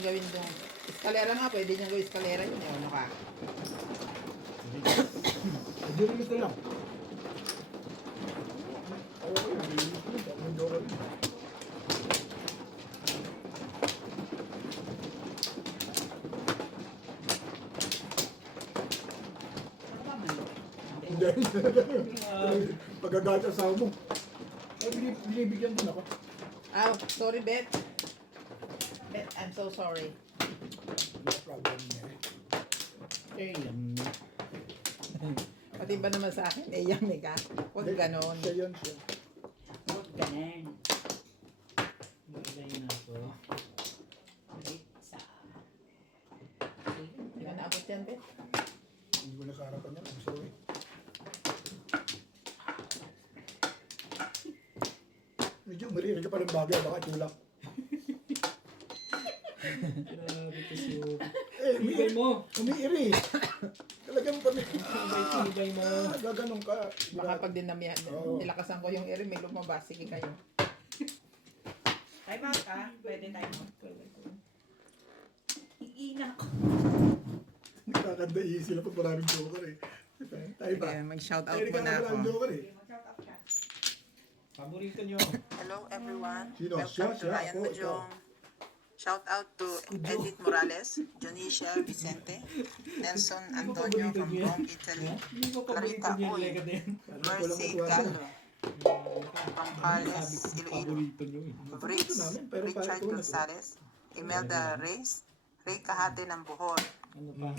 niyong gawin doon. Eskalera nga, pwede niyong gawin eskalera yun. Ano ka? Diyan ito lang. Okay, medyo okay. Hindi. Pagkagalit ang asawa mo. Binibigyan din ako. Ah, sorry, Beth. Beth, I'm so sorry. No problem niya. Pati ba naman sa akin, eh, yummy ka. Huwag ganon. Siya yun, siya. Huwag ganun. Maglagay na ako. Pizza. Hindi ka naabot yan, Beth. Hindi ko nakarapan yan. I'm sorry. Medyo maririnig ka pa ng bagay. Baka tulak. Grabe ko siyo. Ibigay mo. Umiiri. Talagang kami. Ibigay mo. Gaganong ka. Baka pag dinamihan, Oo. nilakasan ko yung ere, may lumabas. Sige kayo. Time out ka? Pwede time out. Iina ko. Nakakandai sila pag maraming joker eh. Tayo ba? Sige, mag-shout out Tayo muna ako. maraming joker eh. Mag-shout out ka. Paborito nyo. Hello everyone. Sino? Welcome to Siya? Ryan Ako, Majong. Shout out to Edith Morales, Jonicia Vicente, Nelson Antonio from Rome, Italy, Hindi ko paborito Clarita nyo yung Uy, lega din. Mercy Gallo, Pampales, Iloilo, Paborito nyo eh. Briggs, Richard Gonzalez, Imelda Reyes, Ray Kahate ng Bohol. Ano pa?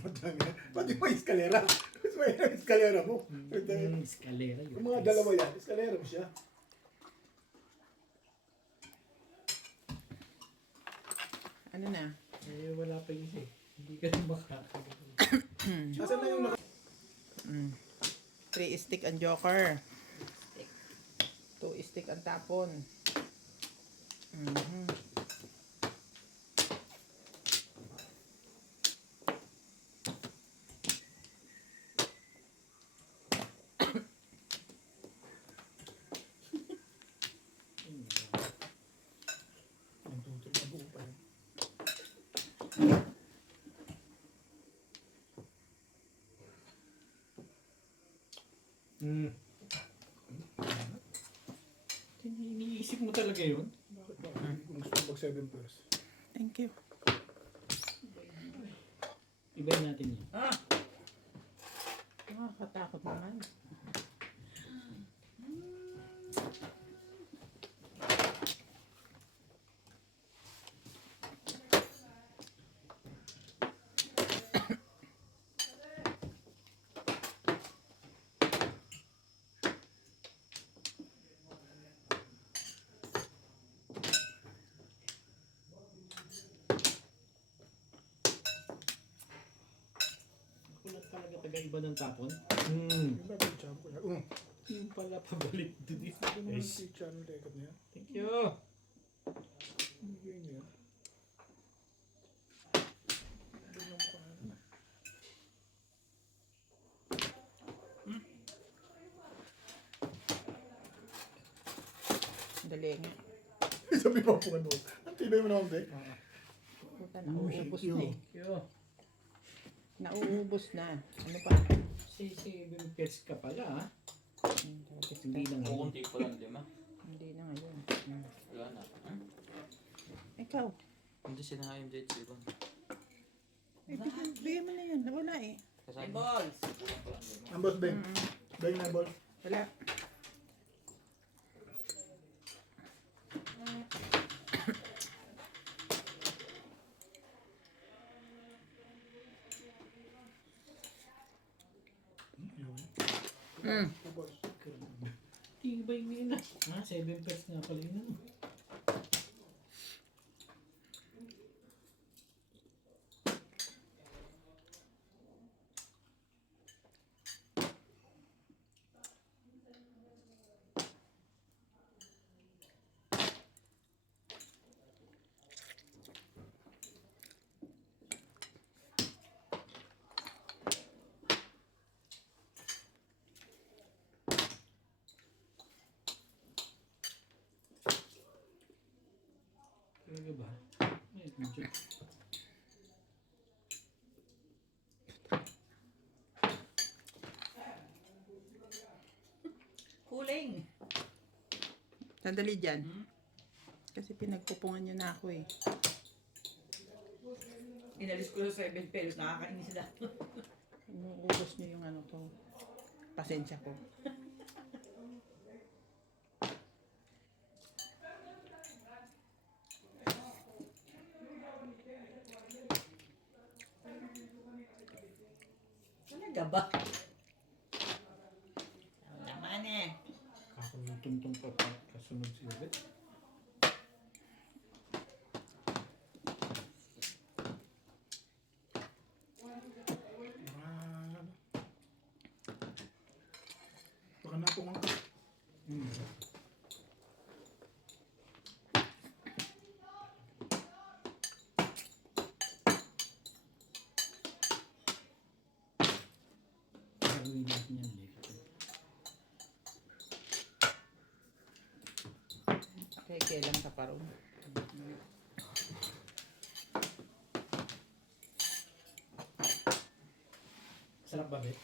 Pati mo eskalera. Mas may eskalera mo. Eskalera yun. Yung mga dalawa yan, eskalera mo siya. Ano na? Eh, wala pa yun eh. Hindi ka na makakagawa. Asan na yung 3 stick ang joker. 2 stick ang tapon. Mhm. Ang tutol na buo pa yun. Iniisip mo talaga yun? Bakit ba? Hindi ko gusto mag 7 pairs. Thank you. Ibayin natin yun. Nakakatakot naman. Kulat talaga taga-iba ng tapon. Yung ba yung champ ko na? Yung pala pabalik din eh. Ito naman si channel record niya. Thank you. Bigay niya. Doon yung pangalan na. Dali nga. Sabi pa po ano. Ang tibay mo naman, Bek. Puta, nauubos na eh. Thank you. Nauubos na. Ano pa? Si pets ka pala ah. Hindi na ngayon. Kukunti ko lang, 5. Hindi na ngayon. Wala na. Ikaw. Hindi sila nga yung dates, diba? Eh, bigyan mo na yun. Wala eh. Kasama. Balls. Kulang ko lang, 5. Ang boss, Ben. Ben na ball. Wala. Ang boss. Tibay mo yun ah. 7 pets nga pala yun ano. Sandali dyan. Kasi pinagpupungan nyo na ako eh. Inalis ko sa 7 pesos, nakakainis sila. Ubus nyo yung ano ko. Pasensya ko. Talaga ba? Ang naman eh. Kakulutong pa kasunod si Ubet. Baka na po mga. Gagawin natin yan later. Okay, kailan ka pa ron? Sarap ba, Bet?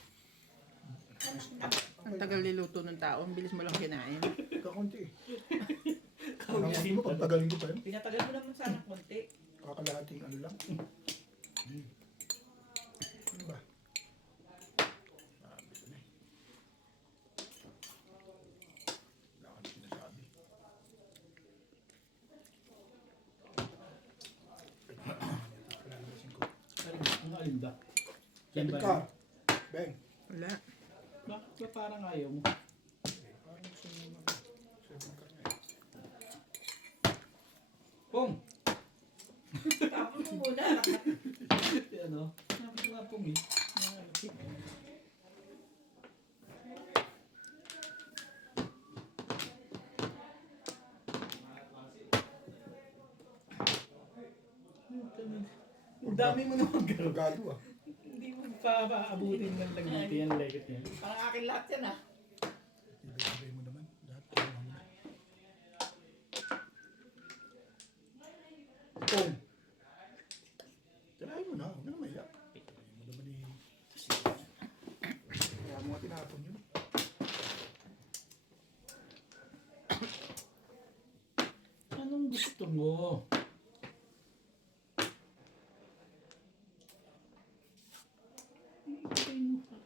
Ang tagal niluto ng tao. Ang bilis mo lang kinain. Kakunti eh. Parang mo, pagtagalin ko pa yun. Pinatagal mo naman sana konti. Kakalahating ano lang. Ano ba? Sabi ko na eh. Wala ka na sinasabi. Palalabasin ko. Ang alin ba? Yan Sabit ba? ka. Beng. Wala. Bakit ba parang ayaw mo? Parang gusto mo mag- sabit ka na eh. Pong! Tapos mo muna. Ano? Sabi ko nga Pong eh. Nakalapit. Ang dami mo naman garo. Gado ah. Hindi mo pa-aabutin ng lagiti yan, legit yan. Parang akin lahat yan ah. Ibigay mo naman. Lahat kinuha mo na. Pong. Tirahin mo na. Huwag na naman iyak. Tirahin mo naman eh. Kaya mo nga tinapon yun. Anong gusto mo?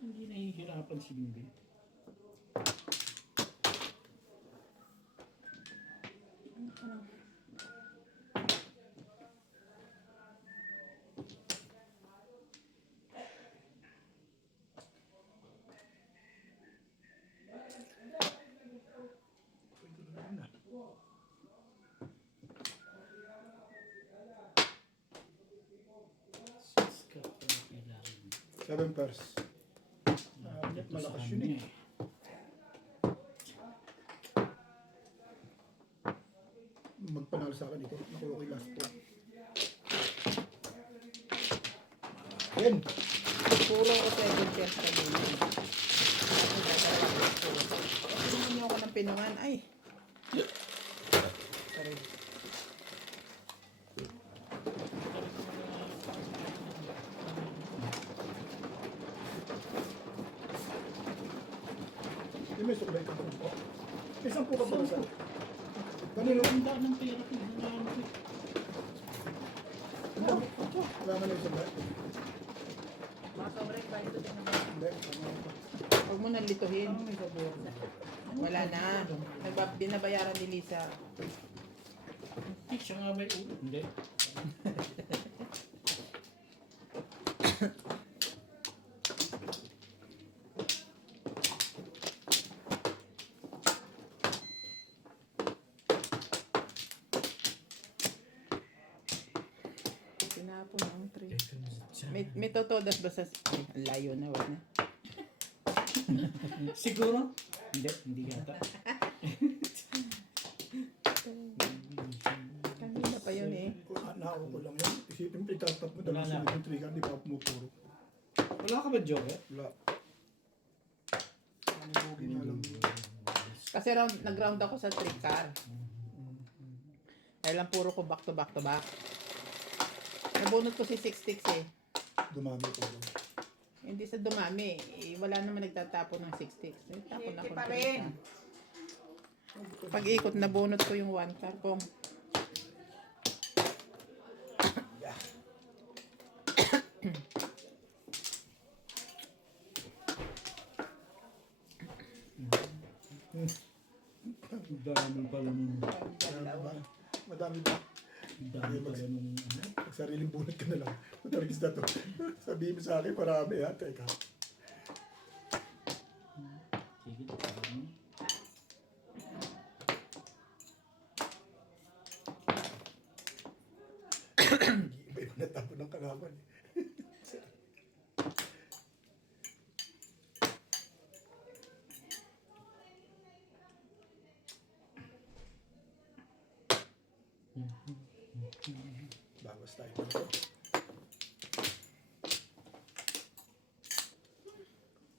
Hindi nahihirapan si Bimbing. Pwede na naman na. Sis ka pa na kailangan. 7 pairs. Malakas yun eh. Magpanalo sa akin dito. Nakuha ko yung last po. Yan. Puro ko 7 pairs ka din. Hindi niyo ako ng pinungan. Ay! Sorry. Yung may sukulay ka po. May 10 ka po sa. Kanino? Ang dami ng pera ko. Nangyayari ko. Wala man yung sukulay. Mga sobrang kahit ito na Hindi. Ano pa? Huwag mo nang lituhin. May sabor. Wala na. Binabayaran ni Lisa. Siya nga may ulo. Hindi. Tinapon ang tray. May totodas ba sa... Ay, ang layo na. Wag na. Siguro? Hindi yata. Kanina pa yun eh. Nako ko lang yan. Isipin mo, itatap mo. Wala Dalawa na. sunod yung trigger. Di pa pumupuro. Wala ka ba joker? Wala. Ano bugi na lang. Kasi nag-round ako sa 3 car. Kaya lang puro ko back to back to back. Nabunot ko si 6 sticks eh. Dumami ko lang. Hindi sa dumami. Eh, wala naman nagtatapon ng 6 sticks. Eh, tapon ako Safety ng pa 3 rin. car. Pag-ikot, nabunot ko yung 1 car ko. Ang dami pala nung... Madami pa. Ang dami pala nung... ano? Pag sariling bunot ka na lang. Matarigis na to. Sabihin mo sa akin, marami ha. Teka. Sige, parang... Iba-iba na tapo ng kalaban. Bawas tayo dito.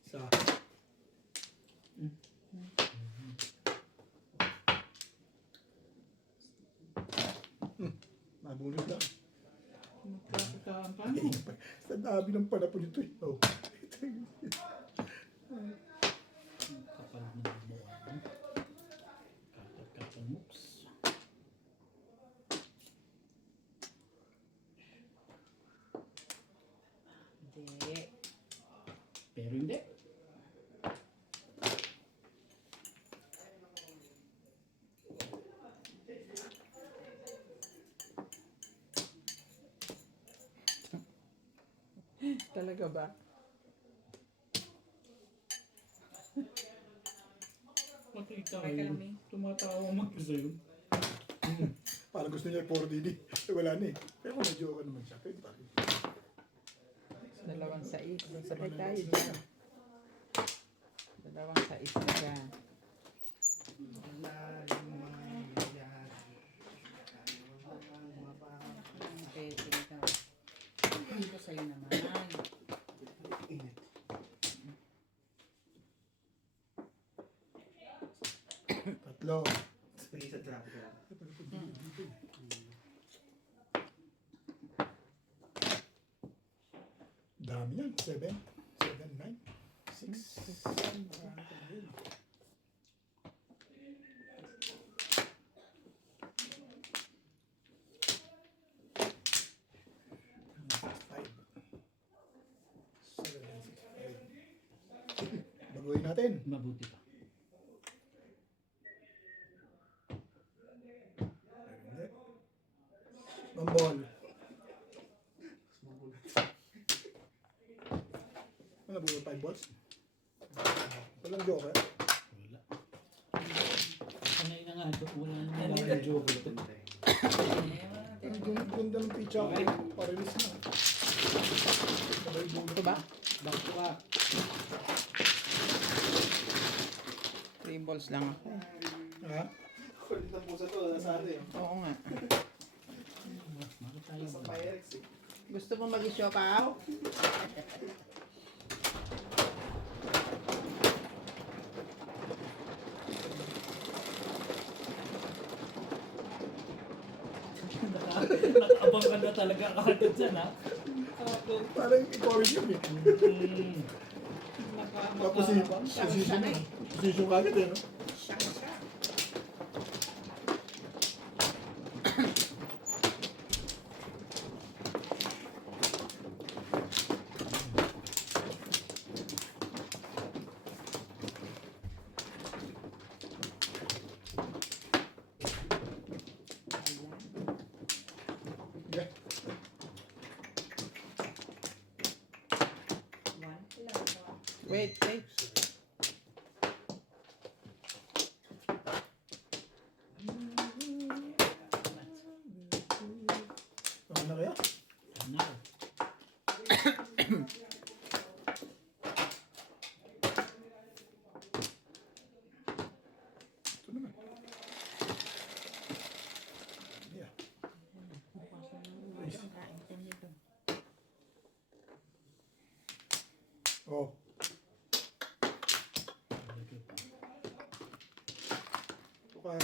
Sa nabunod lang. Magkakakaan pa, no? Sa dami ng panapon nito eh. Oh. Ang kapal na gumawa, no? Kapal mooks. Hindi. Pero hindi. Talaga ba? Makita Teka lang, yun. May. Tumatawa mag-isa yun. Parang gusto niya 4DD. Eh, wala na eh. Pero kung medyo ka naman siya, pwede pa rin. 2 sabay tayo dyan. 2 na dyan. Okay, sige ka. Dito sa'yo naman. Tatlo. Dami yan. 7, 9, 6. Baguhin natin. Mabuti pa. Hindi. Mambol. Ano ba 5 balls? Walang joker. Wala. Sanay na nga ito. Wala naman lang yung joke ito. Ang ganda ng pitch up. Parilis na. Sabay bunot. Ito ba? Back to back. 3 balls lang ako. Ha? Oo nga. Maro tayo. Gusto mo mag-isiopaw? Nakaabang ka na talaga kagad dyan, ha? Parang ikaw rin yun eh. Tapos position kagad eh, no? Siya siya. Yeah. One lang. Wait. Ano na kaya? Ano? Ito naman. Yeah. Oh. Ito ka.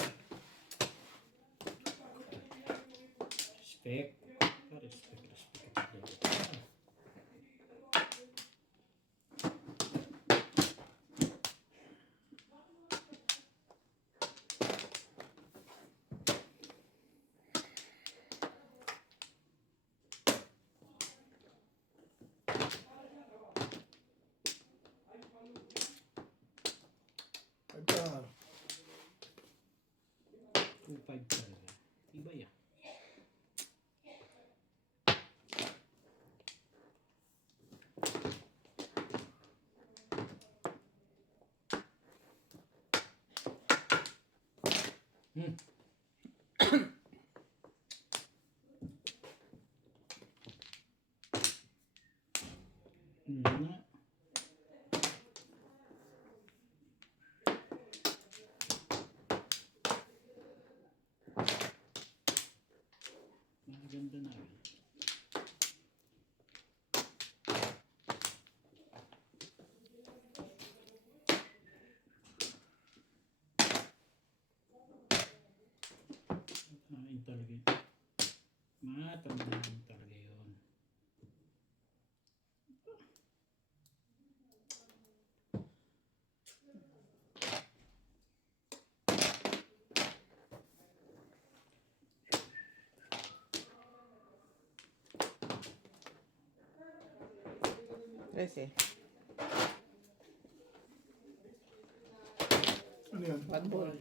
Respect. Respect. Pagka, 2.5 talaga. Iba yan. Hmm. Hindi na. Maganda na rin. Ayun talaga yun. Matandaan talaga yun. Trece. ano yan? One ball.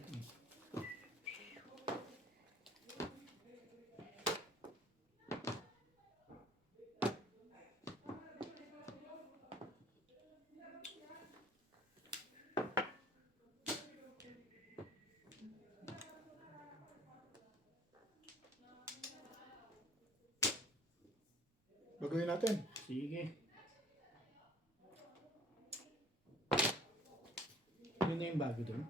Baguhin natin. Sige. Yun na yung bago doon.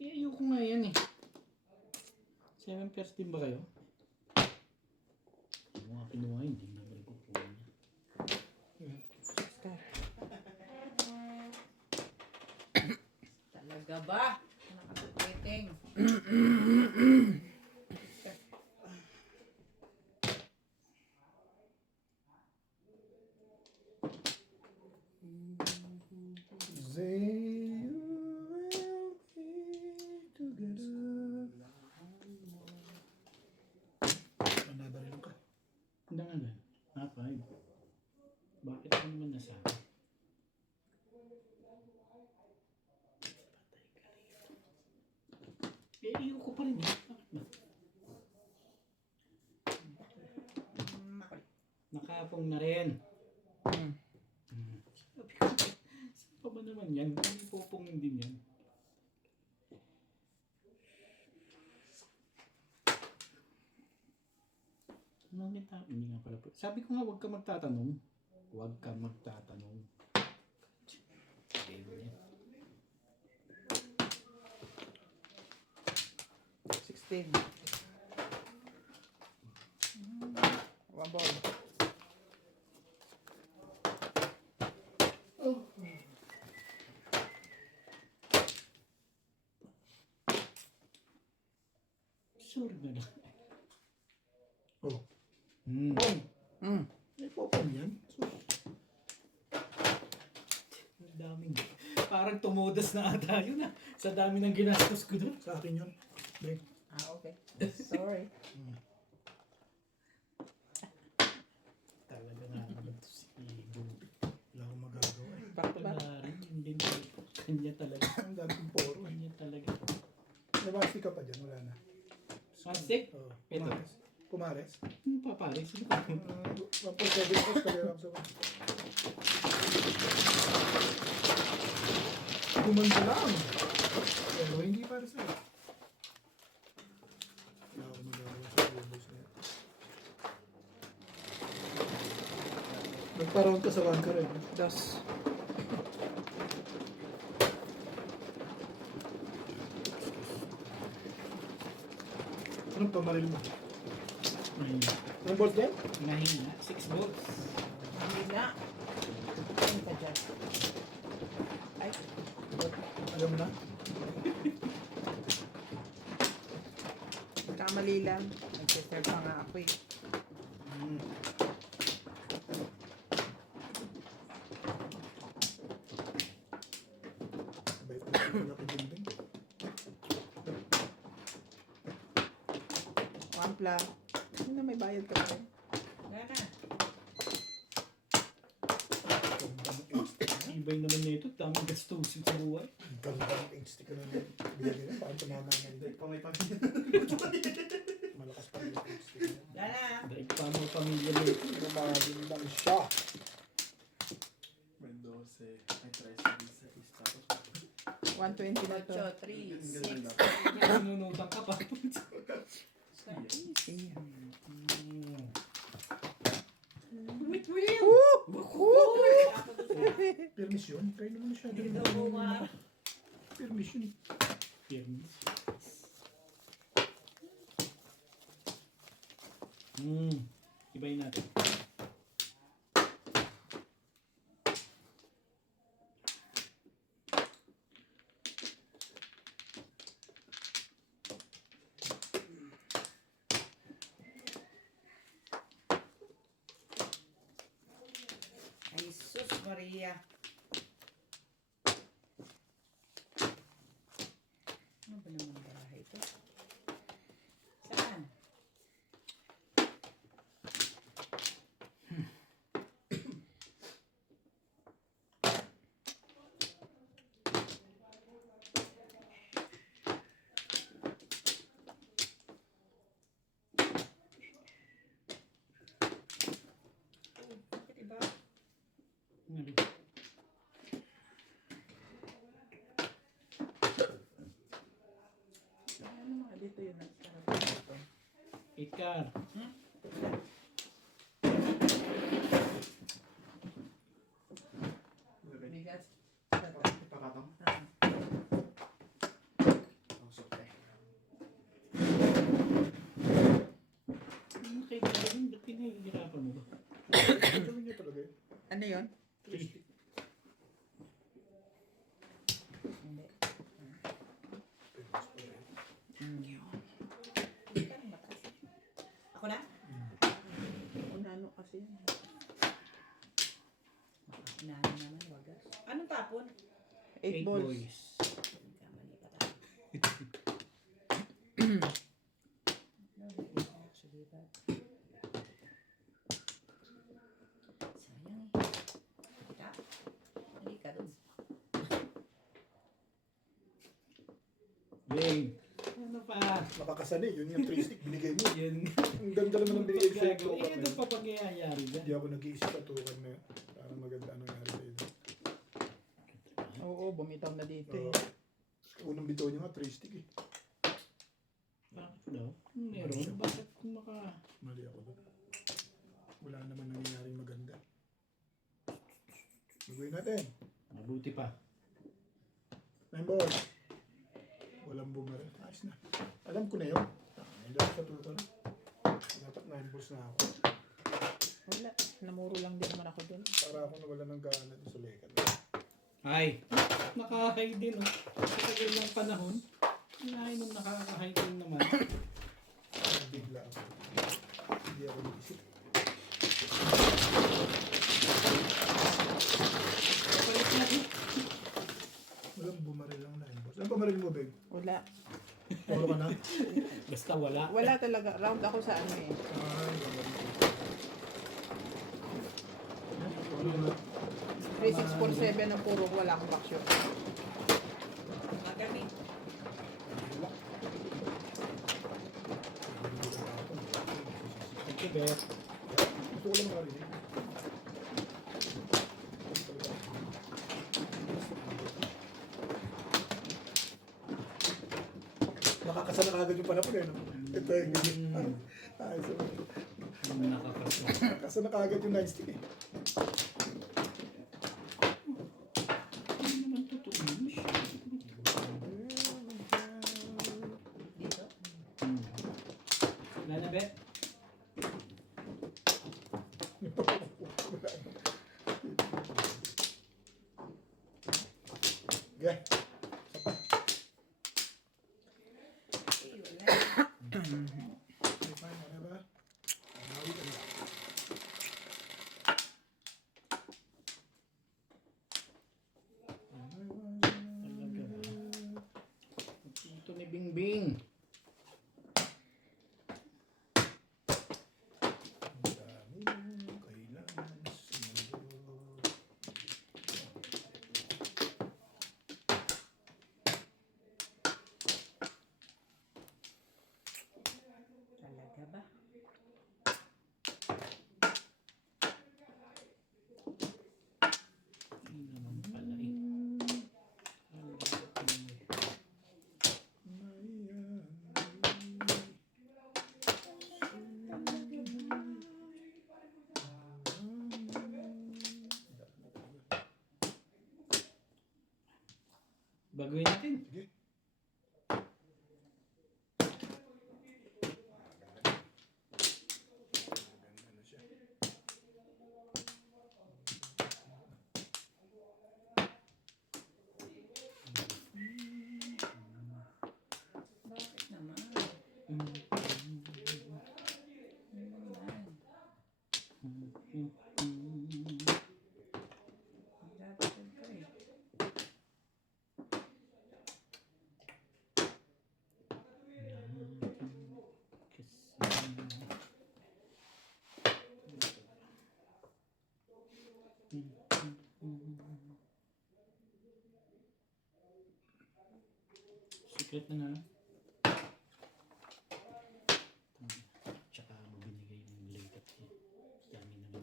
Eh, ayoko nga yan eh. 7 pairs din ba kayo? Yung mga kinuha, hindi naman kukuha niya. Star. Talaga ba? Nakapagkiting. They will be together. Nabaril ka. Hindi nga na. 5. Bakit ako naman nasabi? Eh, ayoko pa rin eh. Bakit ba? Nakapong na rin. Hmm. Sabi ko, saan pa ba naman yan? Hindi popong din yan. Ano kita? Hindi nga pala. Sabi ko nga, huwag ka magtatanong. Huwag ka magtatanong. Okay, yan. 16. One ball. Sure na lang. Oh. Hmm. Hmm. May popom yan. So, Ang daming. Parang tumudas na ata yun ah. Sa dami ng ginastos ko doon. sa akin yun. Break. Ah, okay. Sorry. Talaga nga naman to si Bubi. Wala akong magagawa eh. Back to Ito back. na rin. Hindi na. Kanya talaga. Ang dami kong poro eh. Kanya talaga. Nabasi ka pa dyan, wala na. Pasik? Oh, Ito. Pumares. Pumares. Papare. Sino ka? 1.7 pesos kalirap sa Gumanda lang. Pero hindi para sa'yo. Wala akong magagawa sa ubos na yan. Nagparoon ka sa one ka rin. Dos. Anong pamaril mo? Mahina. Anong bolt din? Mahina. 6 volts. Hindi na. Ano ka dyan? Ay. Alam mo na? Kamali lang. Nag-serve pa nga ako eh. Sabay ko na laki dinding. Wampla. Yun na, may bayad ka pa rin. Wala na. Ganda ng HD. Ibay naman nito, tamang gastusin sa buhay. Ganda ng HD ko na bigyan nila. Parang tumama nga nila. Pangay pamilya. Malakas pa yung HD ko na. Wala na. Daig pa mo pamilya nito. Tumagin lang siya. Mendoza. Ay, 13 sa tapos. 120 na to. 8, 3, 6. Nanunutan ka pa. Easy. Permission. Try naman siya. Hindi daw buma. Permission. Fairness. Ibay natin. Ay, sus Maria. Ano ba naman bahay ito? Saan? Oh, bakit iba? Ano? Ano mga dito yun? Dito. Ikar. Bigas. Ipakatang. Ah. Ang sote. Ano kayo ba yun? Ba't pinahihirapan mo ba? Gawin niya talaga yun. Ano yun? Three. Hindi. Hindi ka nang mataas. Ako na? Unano kasi yun. Inaano naman, wagas. Anong tapon? 8 balls. Kamali pa tayo. Sige ba? Sayang eh. Kita? Hindi ka dun. Game. Ano pa? Nakakasani. Yun yung 3 stick. Binigay mo. Yan. Ang ganda naman ng binigay ko sa'yo. Gagawin. Eh, ano pa pangyayari dyan? Hindi ako nag-iisip sa tukan na yun. Parang maganda ang nangyari sa'yo. Oo, bumitaw na dito eh. Unang bitaw niya nga 3 stick eh. Bakit daw? Meron? Bakit kung maka... Mali ako doon. Wala naman nangyayaring maganda. Gagawin natin. Mabuti pa. 9 balls. Walang bumaril. Ayos na. Alam ko na yun. Hindi ako sa tukan. Dapat 9 balls na ako. Wala. Namuro lang din naman ako dun. Para ako nawala ng gana doon sa lekan. Ay! Nakakahay din, oh. Sa tagal ng panahon. Inahay nung nakakahay din naman. Bigla ako. Hindi ako nag-isip. Kapalit na eh. Walang bumaril lang 9 balls. Ano bumaril mo, Beg? Wala. Polo ka na? Basta wala. Wala talaga. Round ako sa ano eh. Ay, Polo na. 3647 ang puro. Wala akong backshoot. Magaling. Wala. Thank you, Beth. Gusto ko lang makarinig. Nakakasa na kagad yung panapon eh. No? Ito yung ganyan. Ay, so, Nakakasya. nakakasa na kagad yung 9 stick eh. Hindi naman totoo yun. Dito. Wala na, Beth? Okay. Eh, wala. Okay, fine. Ano ba? Mawi ka na. Talaga ba? Ito ni Bingbing. Baguhin natin. Sige. Maganda na siya. Bakit naman? Mm. Ano naman? Dapat ka eh. Secret na nga. Tsaka mo binigay ng later. Dami naman.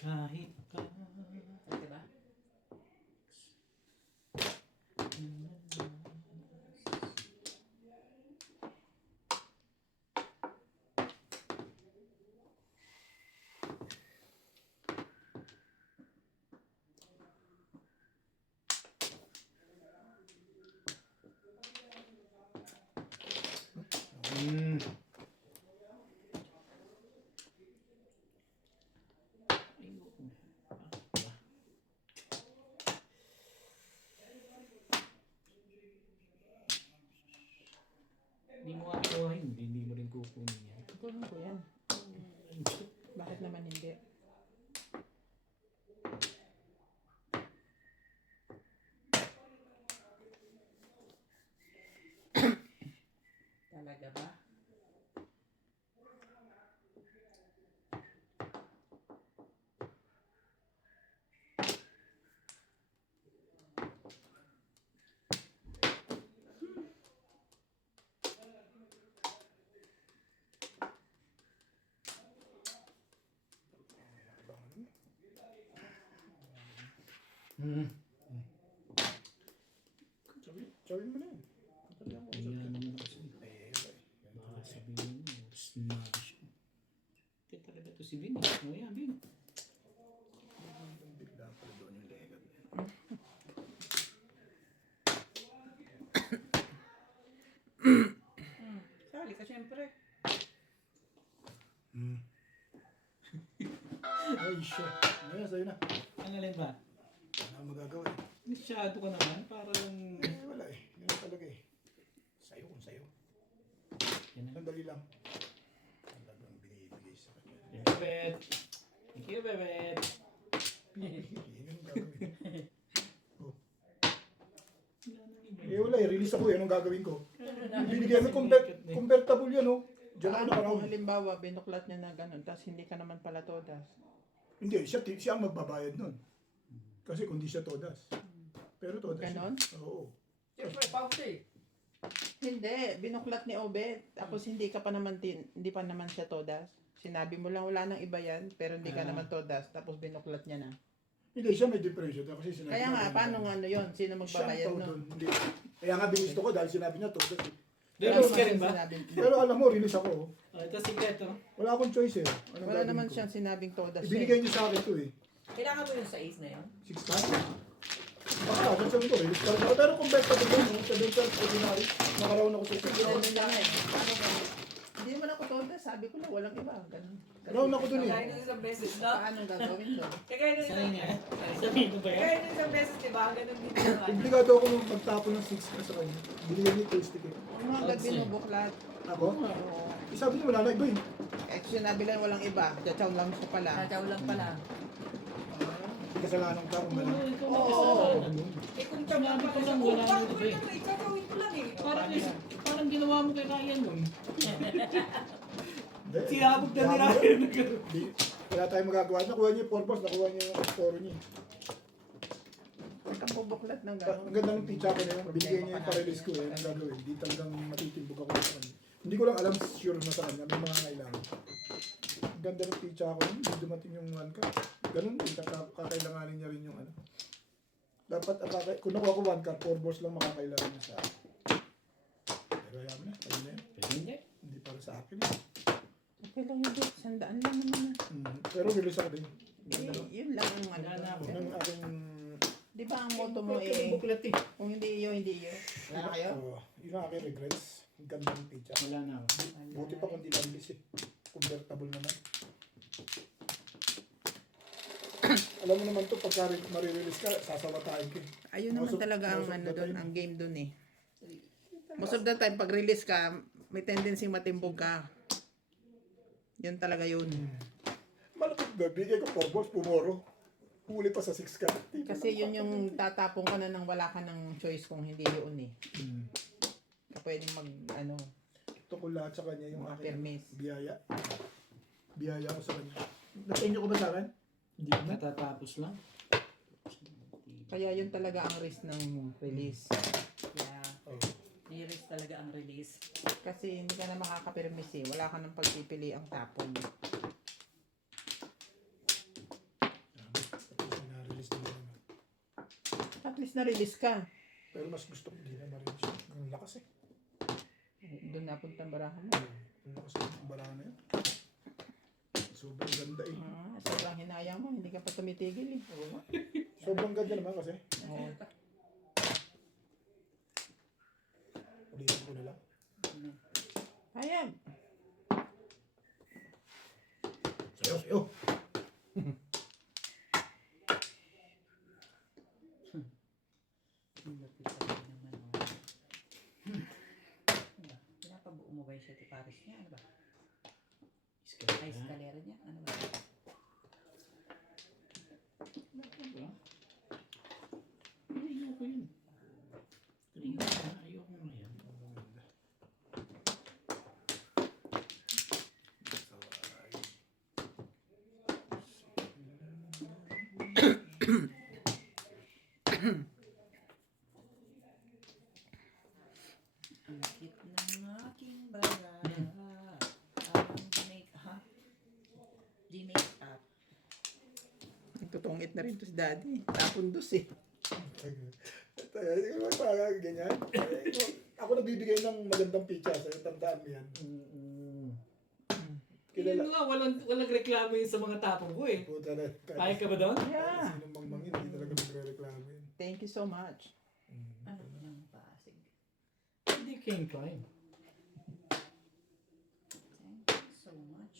Kahit pa Diba? Hmm. Hindi mo kakawahin, hindi mo rin kukunin yan. Kunin ko yan. Bakit naman hindi? Talaga ba? Chawin mo na yan. Kaya naman kasi. Baka sabihin mo, smash. Hindi talaga to si Vin. O yan, Vin. Bigla pala doon yung legat. Sali ka syempre. Ay, shit. Ayan, sa'yo na. Ang alin ba? Wala akong magagawa eh. Masyado ka naman. Parang... Wala eh. Ganun talaga eh. Sa'yo kung sa'yo. Yan na. Sandali lang. Talagang binibigay sa kanya. Bebet. Thank you, Bebet. Ganun gagawin. Oh. Wala nang iba. Eh wala eh. Release ako eh. Anong gagawin ko? Binigyan mo convertible yan oh. Diyan ako Paano nakaraw. kung halimbawa binuklat niya na gano'n, tapos hindi ka naman pala todas? Hindi, siya ang magbabayad nun. Kasi kung di siya todas. Pero todas. Ganon? Siya. Oo. Siyempre, pauti. Hindi, binuklat ni Obet. Tapos hindi ka pa naman, hindi pa naman siya todas. Sinabi mo lang wala nang iba yan, pero hindi ka naman todas. Tapos binuklat niya na. Hindi, siya may depression. Kasi sinabi Kaya niya, nga, paano nga ano yun? Sino magbabayad siya ang nun? tao dun. Hindi. Kaya nga binisto ko dahil sinabi niya todas. eh. Release ka rin ba? Pero alam mo, release ako. Oh, ito sikreto. Wala akong choice eh. Anong Wala gagawin naman ko? siyang sinabing todas. Ibinigay niyo sa akin to eh. Kailangan mo yung sa ace na yun? 6 pack. Baka, sabi ko, release ka rin ako. Pero kung bet pa din mo, sa doon sa ordinary, nakaraon ako sa Ganun 6 lang eh. Hindi naman ako todas. Sabi ko lang, walang iba. Ganun. Round ako dun eh. Kagaya nung isang beses, no? Paano gagawin doon? Kagaya nung Sanay isang niya. Sabihin ko ba yan? Kagaya nung isang beses, di ba? Ganun din naman. Komplikado ako nung magtapon ng 6 ka sa kanya. Binigyan niya yung stick eh. Yung mga agad binubuklat. Ako? Oo. Sabi niya wala na iba eh. Eh, sinabi lang walang iba. Chachaw lang siya pala. Nataw lang pala. Hindi kasalanan ka kung gano'n. Ikaw Oo. makasalanan. Eh kung tama Sinabi pa ko lang, kasi, wala parang nang ko iba eh. lang, itagawin ko lang eh. Parang ginawa mo kay Ryan nun. Hindi. Siyabog na ni Grabe. Ryan. Hindi. Wala tayong magagawa. Nakuha niya yung purpose, nakuha niya yung score niya. Huwag kang bubuklat ng Ang gano'n. ganda ng teacher ko na yun. Binigay niya yung pa-release ko eh. Ang gagawin. Hindi talagang matitimbog ako sa kanya. Hindi ko lang alam sure na sa kanya. May mga kailangan. Ganda ng pizza ko. Hindi dumating yung 1 cup. Ganun din. Kakailanganin niya rin yung ano. Dapat, kung nakuha ko 1 cup, 4 balls lang makakailangan niya sa akin. Pero ayaw mo na. Ayun na yun. Pwede hindi. Hindi para sa akin. Eh. Okay lang yun, Beth. 100 lang naman. Pero release ako din. Ganda lang. Yun lang ang ano. Wala na ako. Yun ang aking... Di ba ang motto mo Buklat eh. kung hindi iyo, hindi iyo. Wala na kayo? Yun ang aking regrets. Ang ganda ng pizza. Wala na ako. Buti pa kung di labis eh. Convertible naman. Alam mo naman to, pagka marirelease ka, sasawatahin ka. Ayun naman talaga ang ano doon, ang game doon eh. Most of the time, pag release ka, may tendency matimbog ka. Yun talaga yun. Malapit na, bigay ko 4 balls, pumoro. Huli pa sa 6 ka. Kasi yun yung tatapong ka na nang wala ka ng choice kung hindi yun eh. Pwede mag, ano, Ito ko lahat sa kanya yung aking permis. biyaya. Biyaya ko sa kanya. Napenyo ko ba sa akin? Hindi na. Natatapos lang. Kaya yun talaga ang risk ng release. Yeah. Oh. Niris talaga ang release. Kasi hindi ka na makakapermis eh. Wala ka ng pagpipili ang tapon. Na-release din naman. At least na-release ka. Pero mas gusto ko hindi na ma-release. Ang lakas eh. Doon napunta ang barahan mo. Ang lakas ng barahan na yun. Sobrang ganda eh. Sobrang hinayang mo. Hindi ka pa tumitigil eh. Sobrang ganda naman kasi. Oo. Ulitin ko na lang. Ayan. Sayo, sayo. Lapit talaga naman. Pinapabuo mo ba yung siya Paris niya? Ano ba? Ay, eskalera niya? Ano ba? Ayoko yun. Ayoko na yan. Ang cute ng aking baga. Ang make up. Di-make up. Nagtutungit na rin to si daddy. Tapon dos eh. Hindi ko parang ganyan. Ako nagbibigay ng magandang pizza sa'yo. Tandaan mo yan. Kilala. Kilala. Walang reklamo yun sa mga tapong ko eh. Puta na. Kaya ka ba doon? Yeah. Sinong mangmangin, hindi talaga magre-reklamo yun. Thank you so much. Ano ng Pasig? Hindi king crime. Thank you so much.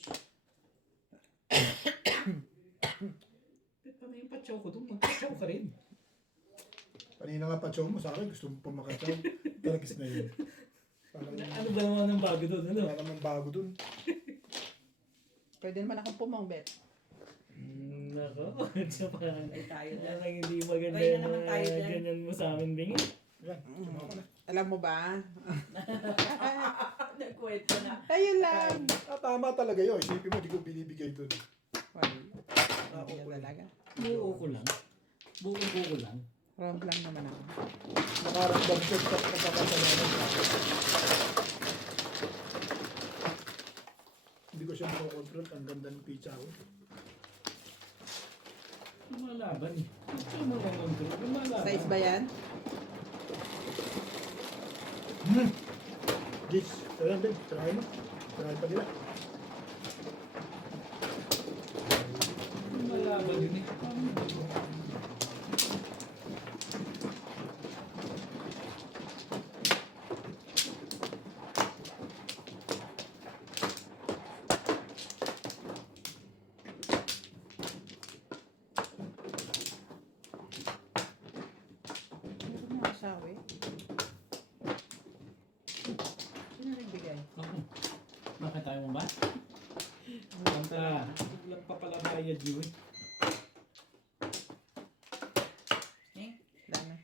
Ba't pa may pachaw ko doon? Magpachaw ka rin. Kanina nga pa mo sa akin, gusto mo pa makataw. Talagis na yun. Parang, Ano ba naman ang bago doon? Ano? wala namang bago dun. Pwede naman akong pumangbet. Nako. So parang Ay, tayo na. parang hindi maganda Okay na yung naman tayo mga dyan. ganyan mo sa amin, Bingi. Yan, sumama ko na. Alam mo ba? Nagkwento na. Ayun lang. Tama talaga yun. Isipin mo, di ko binibigay dun. Well, hindi na talaga. Buo ko lang. Buo ko lang. Round lang naman ako. Nakaramdam ko sa pagkakasalanan sa akin. Hindi ko siya makakontrol. Ang ganda ng pizza ko. Lumalaban eh. Ito mga control. Lumalaban. Size ba yan? Gis, ayan din. Try mo. Try pa nila. Lumalaban yun eh. Meron na asawi. Sino nagbigay? Ako. Nakatayo mo ba? Banta. Lang pa pala bayad yun. Eh? Wala na.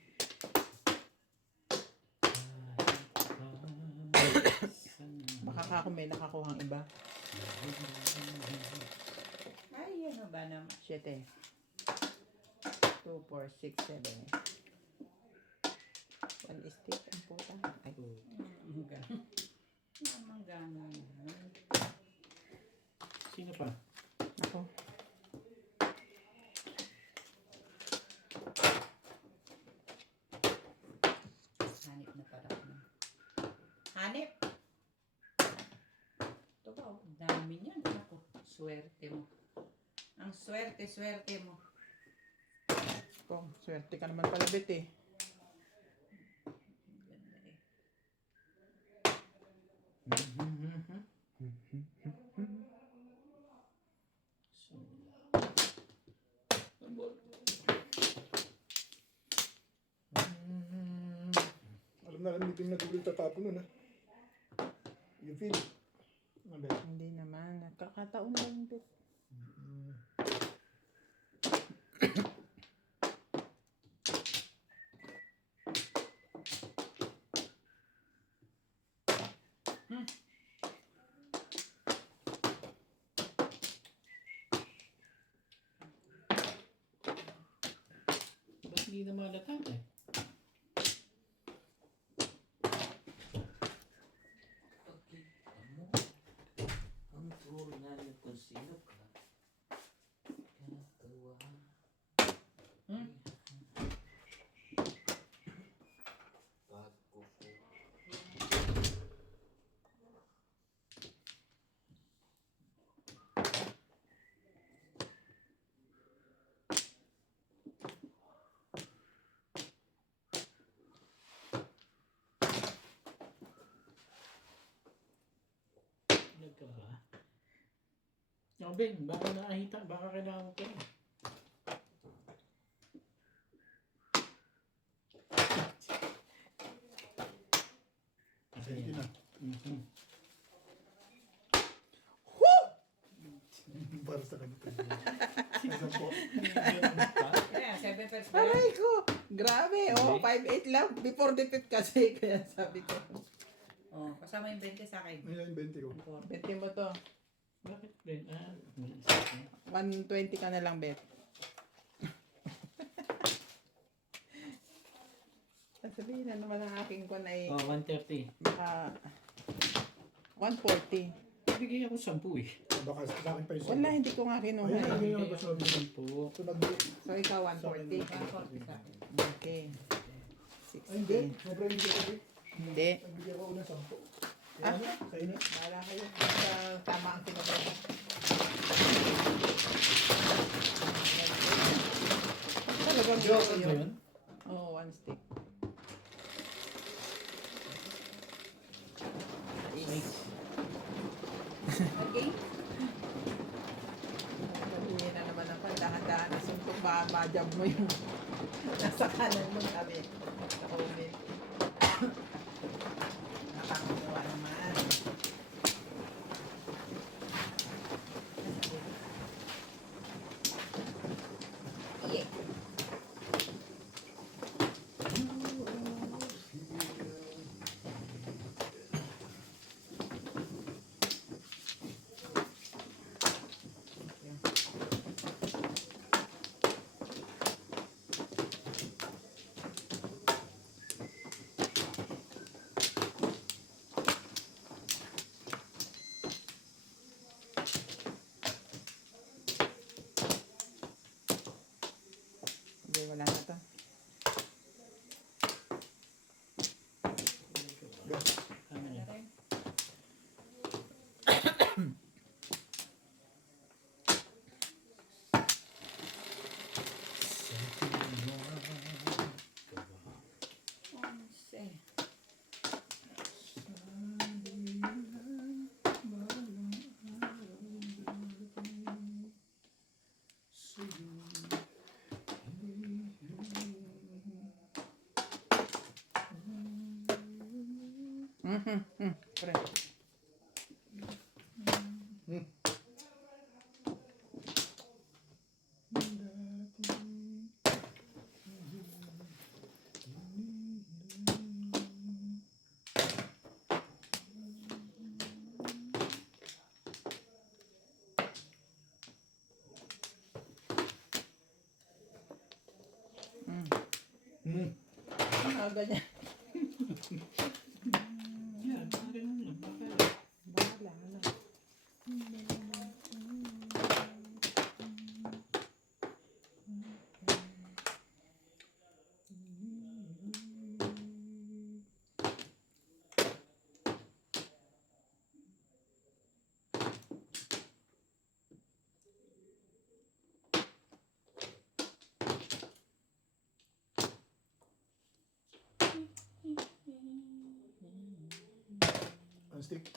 Baka ka kung may nakakuha ang iba. Ay, ano ba naman? 7. 2, 4, 6, 7. One stick ang puta. Ay, Naman gano'n. Sino pa? hanip. Ito ba, oh, dami niyan. Ako, swerte mo. Ang swerte mo. Kung swerte ka naman pala, Bet eh. Ganda eh. Alam na, may team na tuloy tatapon nun, ha? You feel? Ano ba? Hindi naman. Nakakataon lang, Bet. Ba't hindi na malatang eh? Pagkita mo, ang tunay kung sino ka. Gagawa. Pagkuko. Nagka ba? Oh, Ben, baka nakahita, baka kailangan ko. Sige na. Mhm. Para sa kanito. Isa po. Kaya, 7 first ba? Aray ko! Grabe! Oh, 5'8 lang. Before the fifth kasi. Kaya sabi ko. Oh, kasama yung 20 sa akin. Ngayon yung 20 ko. 20 mo to. Bakit, Ben? May isa ka. 120 ka na lang, Bet. Sabihin na naman ang aking kun ay Oh, 130. baka 140. Bigay ako 10 eh. Baka sa akin pa yung Wala, hindi ko nga kinuha. Ayun, eh. ayun yung nabas na 10. So, So, ikaw 140. 140 sa akin. Okay. Ay, hindi. 60. Sobra hindi ko sabi. Hindi. Nagbigay ako unang 10. Ah? Ano? Sa inyo? Wala kayo. Basta tama ang pinagawa. Talagang Joke yun. ba yun? Oo, one stick. Okay? Sabihin na naman ang pandahan-dahan na suntok ba ma-jab mo yung nasa kanan mo sabi. Sa COVID. Nakakagawa naman. Yeah. Hindi, wala na to. Ano yan? Onse. Pre. Ganyan. Yan, mga ganun lang. Baka Bahala na. One stick.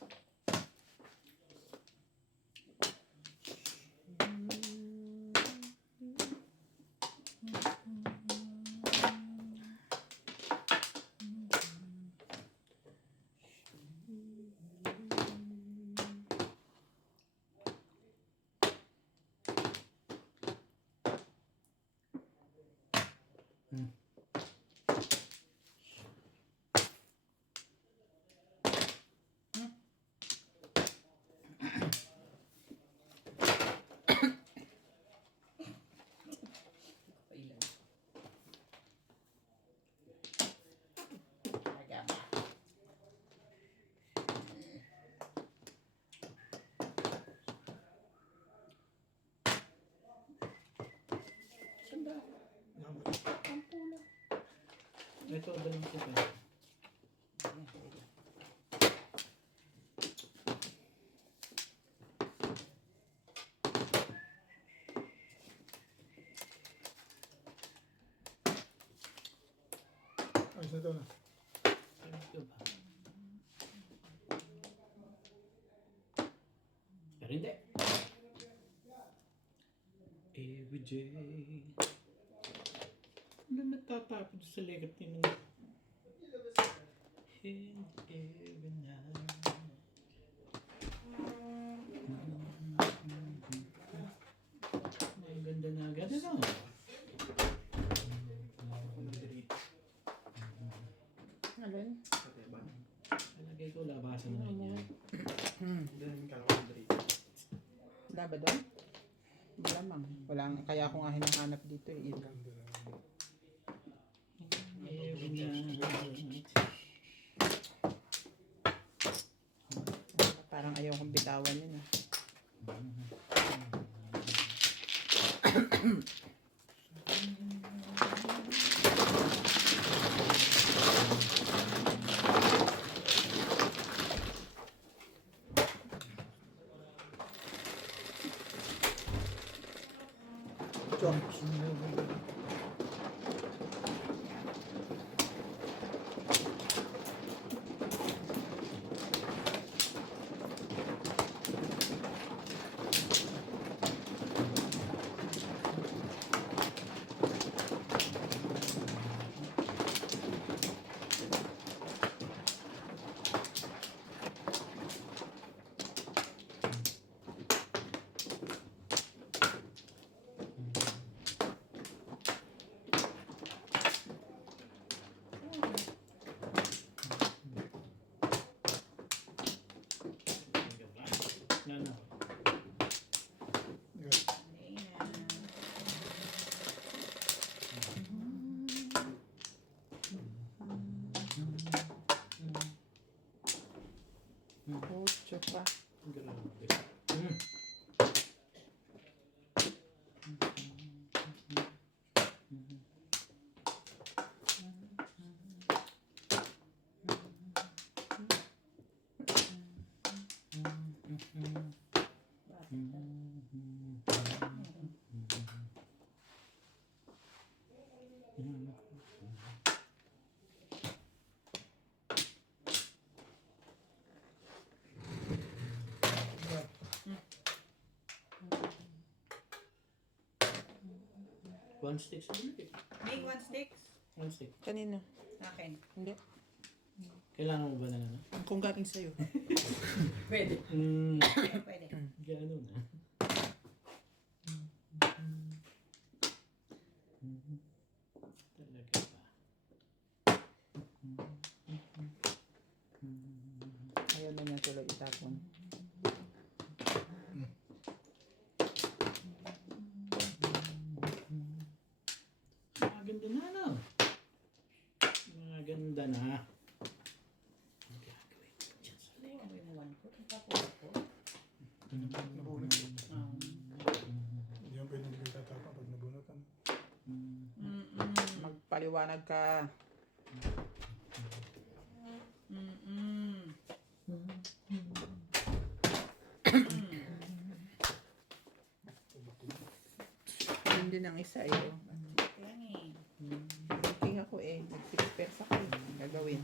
Pailan. Talaga ba? Ito, dalang siya. Ayan, pwede. Ayos na to na. Ito ba? Pero hindi. Every day. Ano natatapos sa legat niya ng... And every night. Ang ganda na agad. Ano? Alin? Kateban. Talagay ko labasan na rin yan. Then, kalawang dito. Wala ba doon? Malamang. Kaya ako nga hinahanap dito eh. Ilaw. Every night. Parang ayaw kong bitawan yun ah. Chop. Ano? Ocho pa. Grabe. One stick sa ulit. Make one sticks. One stick. Kanino? Akin. Hindi. Kailangan mo ba na ano? Kung galing sa'yo. Pwede. Pwede. Gano'n na. Talaga ba? Ayaw na niya tuloy itapon. Maganda na ano? Maganda na. Ang gagawin ko dyan sa Ano yung one ko? Tapos ko. Nabunot. Um, Hindi yan pwede hindi tatapang pag nabunutan. Magpaliwanag ka. Yun din ang isa eh. Kaya nga eh. Thinking ako eh. Nag-6 pairs ako eh. Gagawin.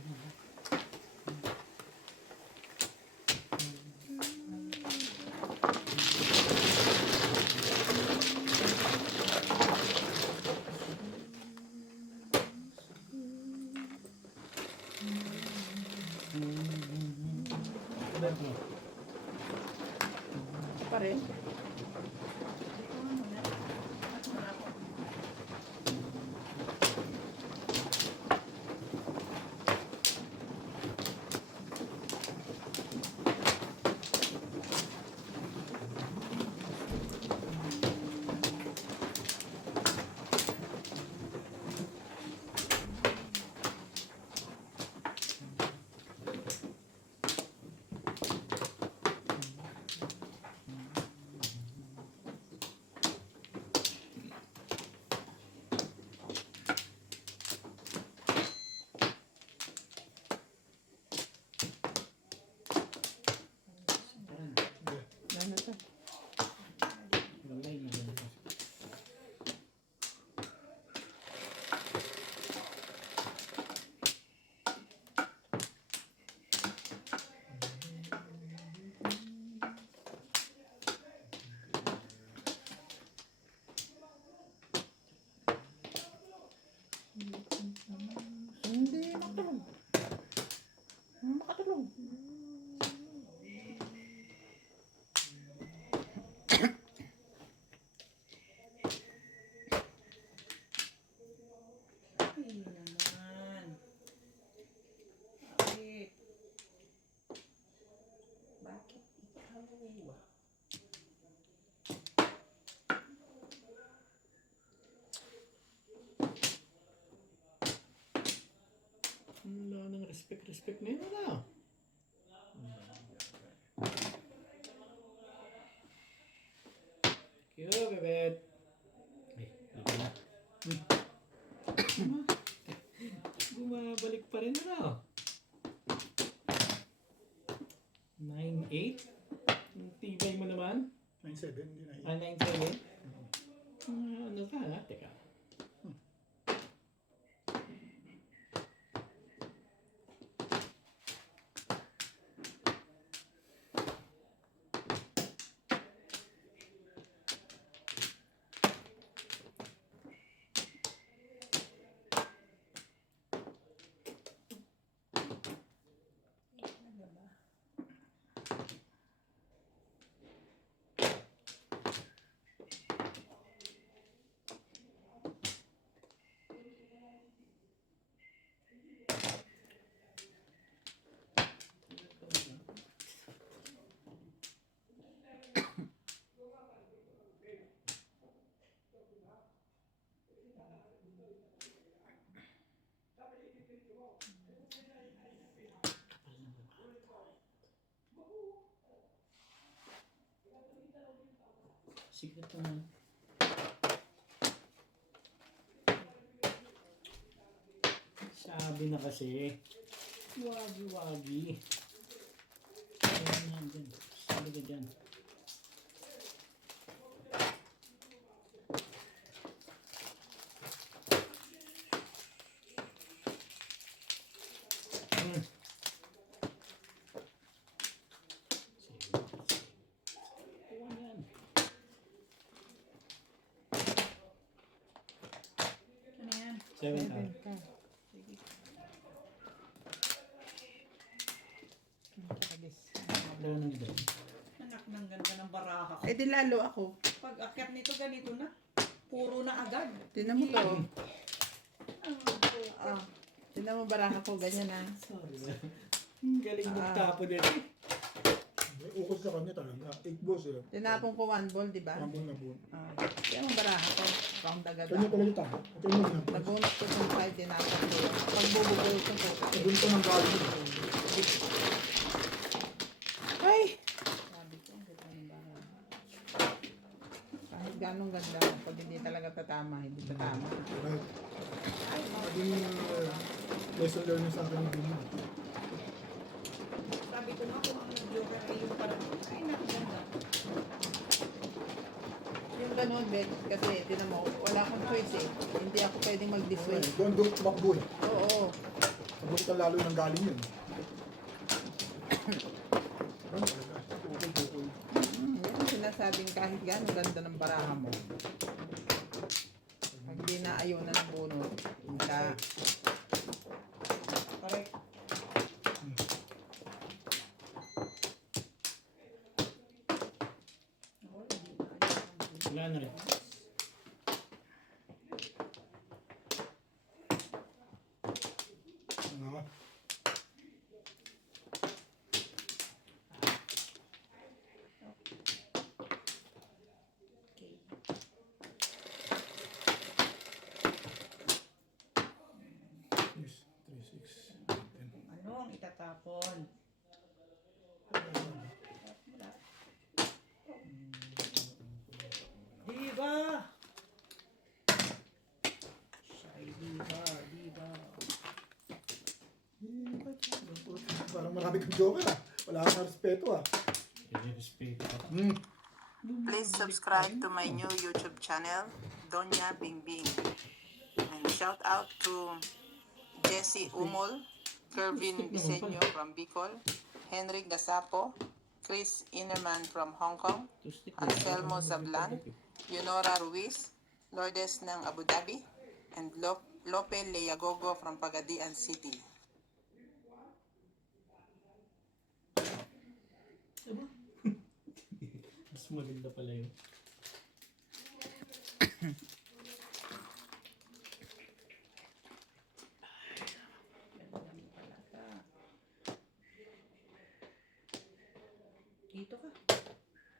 Pa rin. Yan na to. Lalay na yan. Hindi makatulog. Makatulog. Ay naman. Bakit? Bakit ikaw? Wala nang respect na yun, wala. Thank you, bebet. Ay, dito na. Bumabalik pa rin, ano? 9-8? Ang tibay mo naman? 9-7, hindi na. 9-7? Ano ka, ha? Teka. Secret naman. Sabi na kasi, wagi-wagi. Ayan na, dyan. Sabi ka dyan. Hmm. Ayan yan. Ano yan? 7 Seven ka. Nakagis. Wala nang ito. Anak ng ganda ng baraha ko. Eh di lalo ako. Pag akyat nito ganito na. Puro na agad. Tinan mo to. Ah, Tinan mo baraha ko, ganyan na. Sorry na. Ang galing magtapo din. May ukos sa kanya talaga. 8 balls eh. Tinapon ko 1 ball, di ba? Ambon na buon. Tinan mo baraha ko. Pang dagad Kanya ako. talaga tayo. Ito yung mga. Nabunot ko kung 5, tinapon ko. Pag bubukol ko ko. Doon ko nang galing. Ay! Sabi ko, ang ganda ng baraha. Kahit ganong ganda, pag hindi talaga tatama, hindi tatama. Right. Naging lesson learning sa akin yung ganyan. sabi ko nga kung ang nag-joker ay yung parang, ay nakaganda. Yung ganun, Bet, kasi tinan mo, wala akong choice eh. Hindi ako pwedeng mag-dissuade. Don't tumakbo eh. Oo. Sabutan lalo ng galing yun. Ano talaga? Bukol-bukol. Yan ang sinasabing kahit gano'ng ganda ng baraha mo. Pag hindi na ayaw na ng bunot, hindi. Correct. Wala na rin. Ano? Okay. Yes, 3, 6, 10. Anong itatapon? Wala. Diba? Shy diba, diba? Parang marami kang joker ah. Wala kang respeto ah. I-respeto ka pa. Please subscribe to my new YouTube channel, Donya Bingbing. And shout out to Jesse Umol, Kervin Diseño from Bicol, Henry Gasapo, Chris Innerman from Hong Kong, Tustik Anselmo Zablan, Yunora Ruiz, Lourdes ng Abu Dhabi, and Lope Leagogo from Pagadian City. Mas maganda pala yun. Ganun talaga. Dito ka.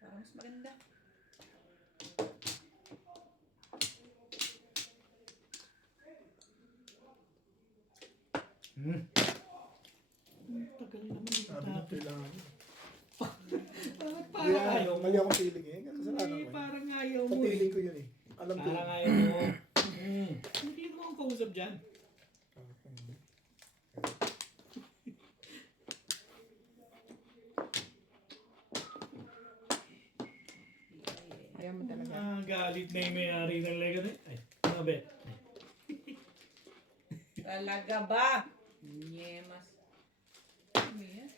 Para mas maganda. Tagal naman yung Sabi na kailangan. Parang ayaw mo. Mali akong feeling eh. Kasalanan ko eh. Parang ayaw Sa mo eh. feeling ko yun eh. Alam ko Parang yun. ayaw mo. Hindi mo akong kausap dyan. Ayaw mo talaga. Galit na yung may-ari ng Lego na. Ay, mga bet. Talaga ba? Nyemas. Ano yan?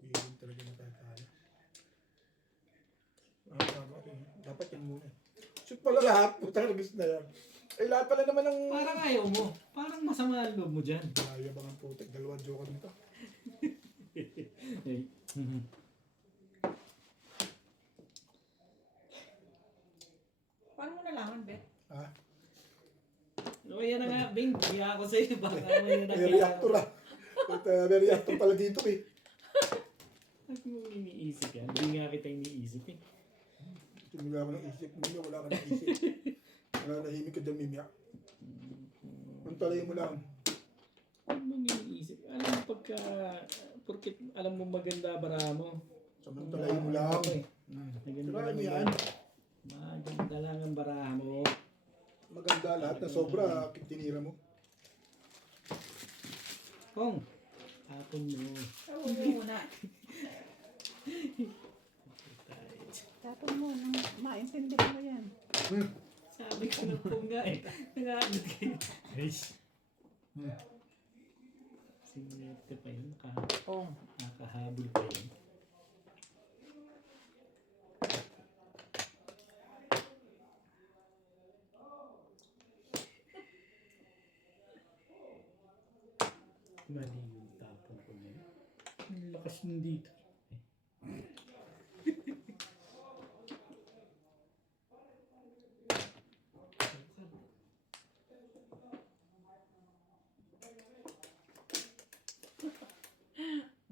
Feeling talaga natatalo. Tama rin. Dapat yan muna. Shoot pala lahat. Puta na gusto na yan. Eh lahat pala naman ng... Parang ayaw mo. Parang masama ang loob mo dyan. Kaya bang ang putik. Dalawang joker nito. Ay. Paano mo nalaman, Bet? Ha? O yan na nga, Bing. Hiya ako sa'yo. Baka mo yun May reactor ah. May reactor pala dito eh. Bakit mo iniisip yan? Hindi nga kita iniisip eh. Tumula ako ng isip. Mimya, wala ka ng isip. Wala nahimik ka dyan, Mimya. Antalayin mo lang. Ano mo iniisip? Alam mo pagka... Porkit alam mo maganda bara mo. Samantalayin mo lang. Maganda Tirahan lang mo yan. Maganda lang ang baraha mo. Maganda lahat na sobra. Tinira mo. Kong, hapon mo. Tawag mo muna. Tapos mo, nang maintindihan mo yan. Sabi ko na po nga eh. Nag-aalit kayo. Guys. Sinete pa yun. Oh. Nakahabol pa yun. Mali yung tapon ko na yun. Ang lakas nun dito.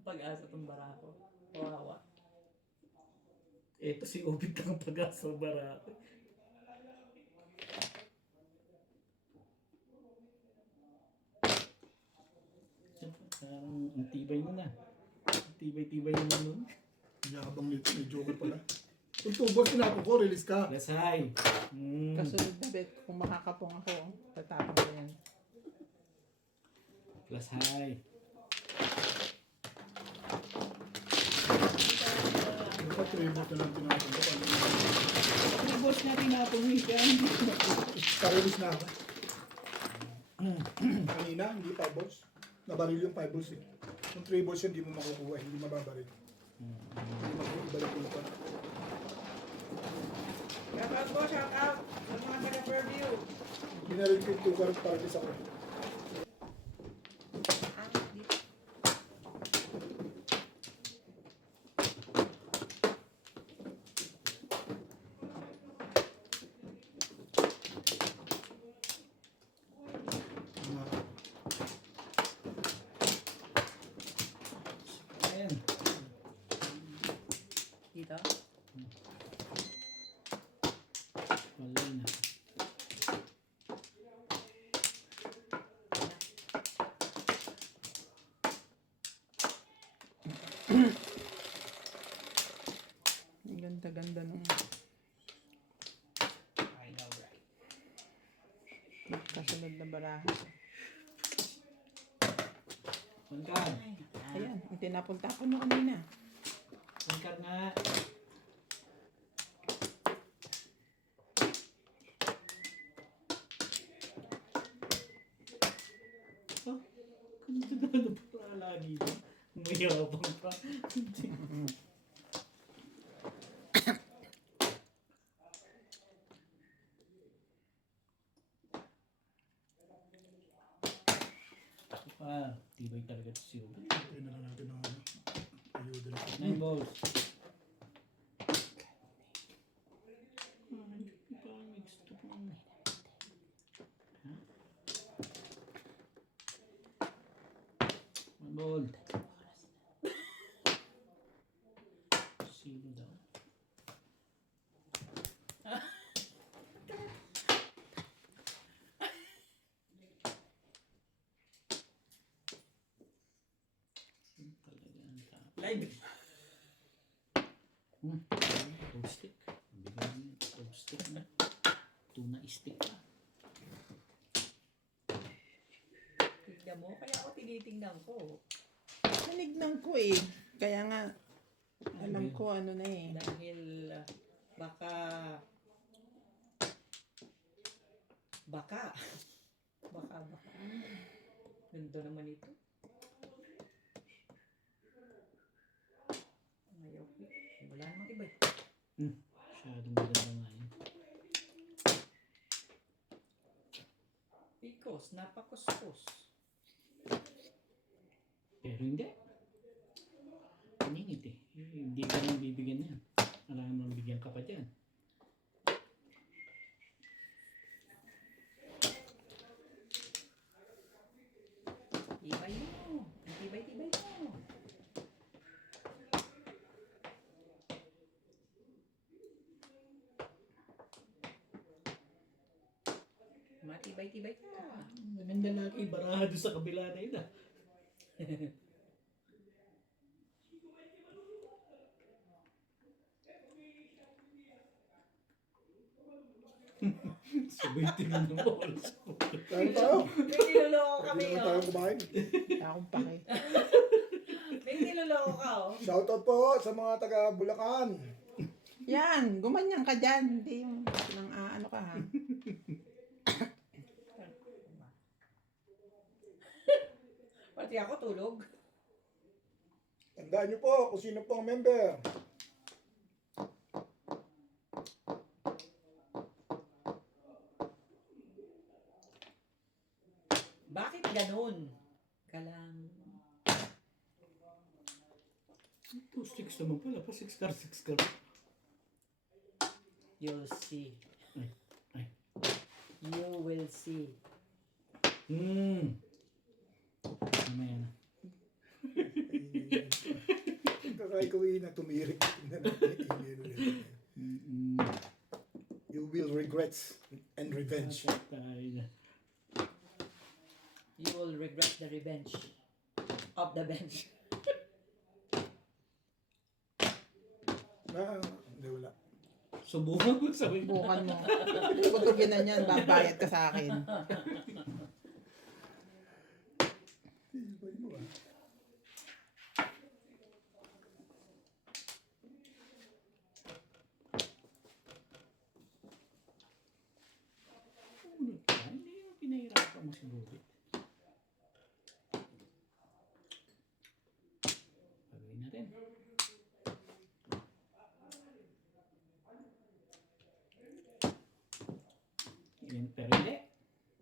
Pag-asa tong barako. Kawawa. Ito si Obit ang pag-asa barako. Parang ang tibay mo na. Ang tibay-tibay naman nun. Yabang nito. May joker pala. Kung tubos tinapon ko, release ka. Lasay. Kasunod na bet, kung makakapong ako, tatapon ko yan. Lasay. Dapat tribute na lang tinapon ko. Ang boss nga tinapong ka. Ka-release na ako. Kanina, hindi 5 balls. Nabaril yung 5 balls eh. Kung 3 balls yun, hindi mo makukuha. Hindi mababaril. Hindi makuibalik yung pa. Shout out po, shout out. Sa mga taga-Fairview. Binaril ko yung 2 cards para sa ako. Ah, dito. Palay na. Ang ganda-ganda nung I know, right? kasunod na baraha. Bangkar. Ayan, ang tinapon-tapon mo kanina. Bangkar nga. Oh, kung ano pa lagi ba? Mayabang pa. Tibay talaga ito si Ubi. Ito na lang natin ng ano. Ayuda na. 9 balls. One ball. Sino daw? Talaga ang tao. Live. Toe stick. Bigyan niya. Toe stick na. Tuna stick pa. Tignan mo, kaya ako tinitingnan ko. Nanignan ko eh. Kaya nga, alam ko ano na eh. Dahil baka baka ganda naman ito. Ayaw ko. Wala namang iba eh. Masyadong maganda nga yun. Picos, napakuskus. Pero hindi. Paningit eh. Hindi ka nang bibigyan yan. Alam mo bigyan ka pa dyan. Tibay mo. Ang tibay-tibay mo. Matibay-tibay ka. Maganda lagi baraha doon sa kabila na yun ah. Sabay tingin ng balls ko. Kain tayo. May niloloko kami, Hindi naman oh. tayo kumain. Wala akong pake. May niloloko ka, oh. Shoutout po sa mga taga Bulacan. Yan, gumanyan ka dyan. Hindi yung nang ano ka ha. Pati ako tulog. Tandaan niyo po kung sino po ang member. Bakit ganun? Kalang... Two sticks naman pala. Pa 6 car, 6 car. You'll see. Ay. You will see. Mamaya na. Kakaikuwi na tumirik. Tingnan natin yung email ulit. You will regrets and revenge. Tayo na. You will regret the revenge of the bench. Hindi wala. Subukan mo sa win. Bukan mo. Putugin na niyan, babayad ka sa akin. Ibay mo ah. Hindi yung pinahirapan mo si Bobby. Pagawin natin. Yan, pero hindi.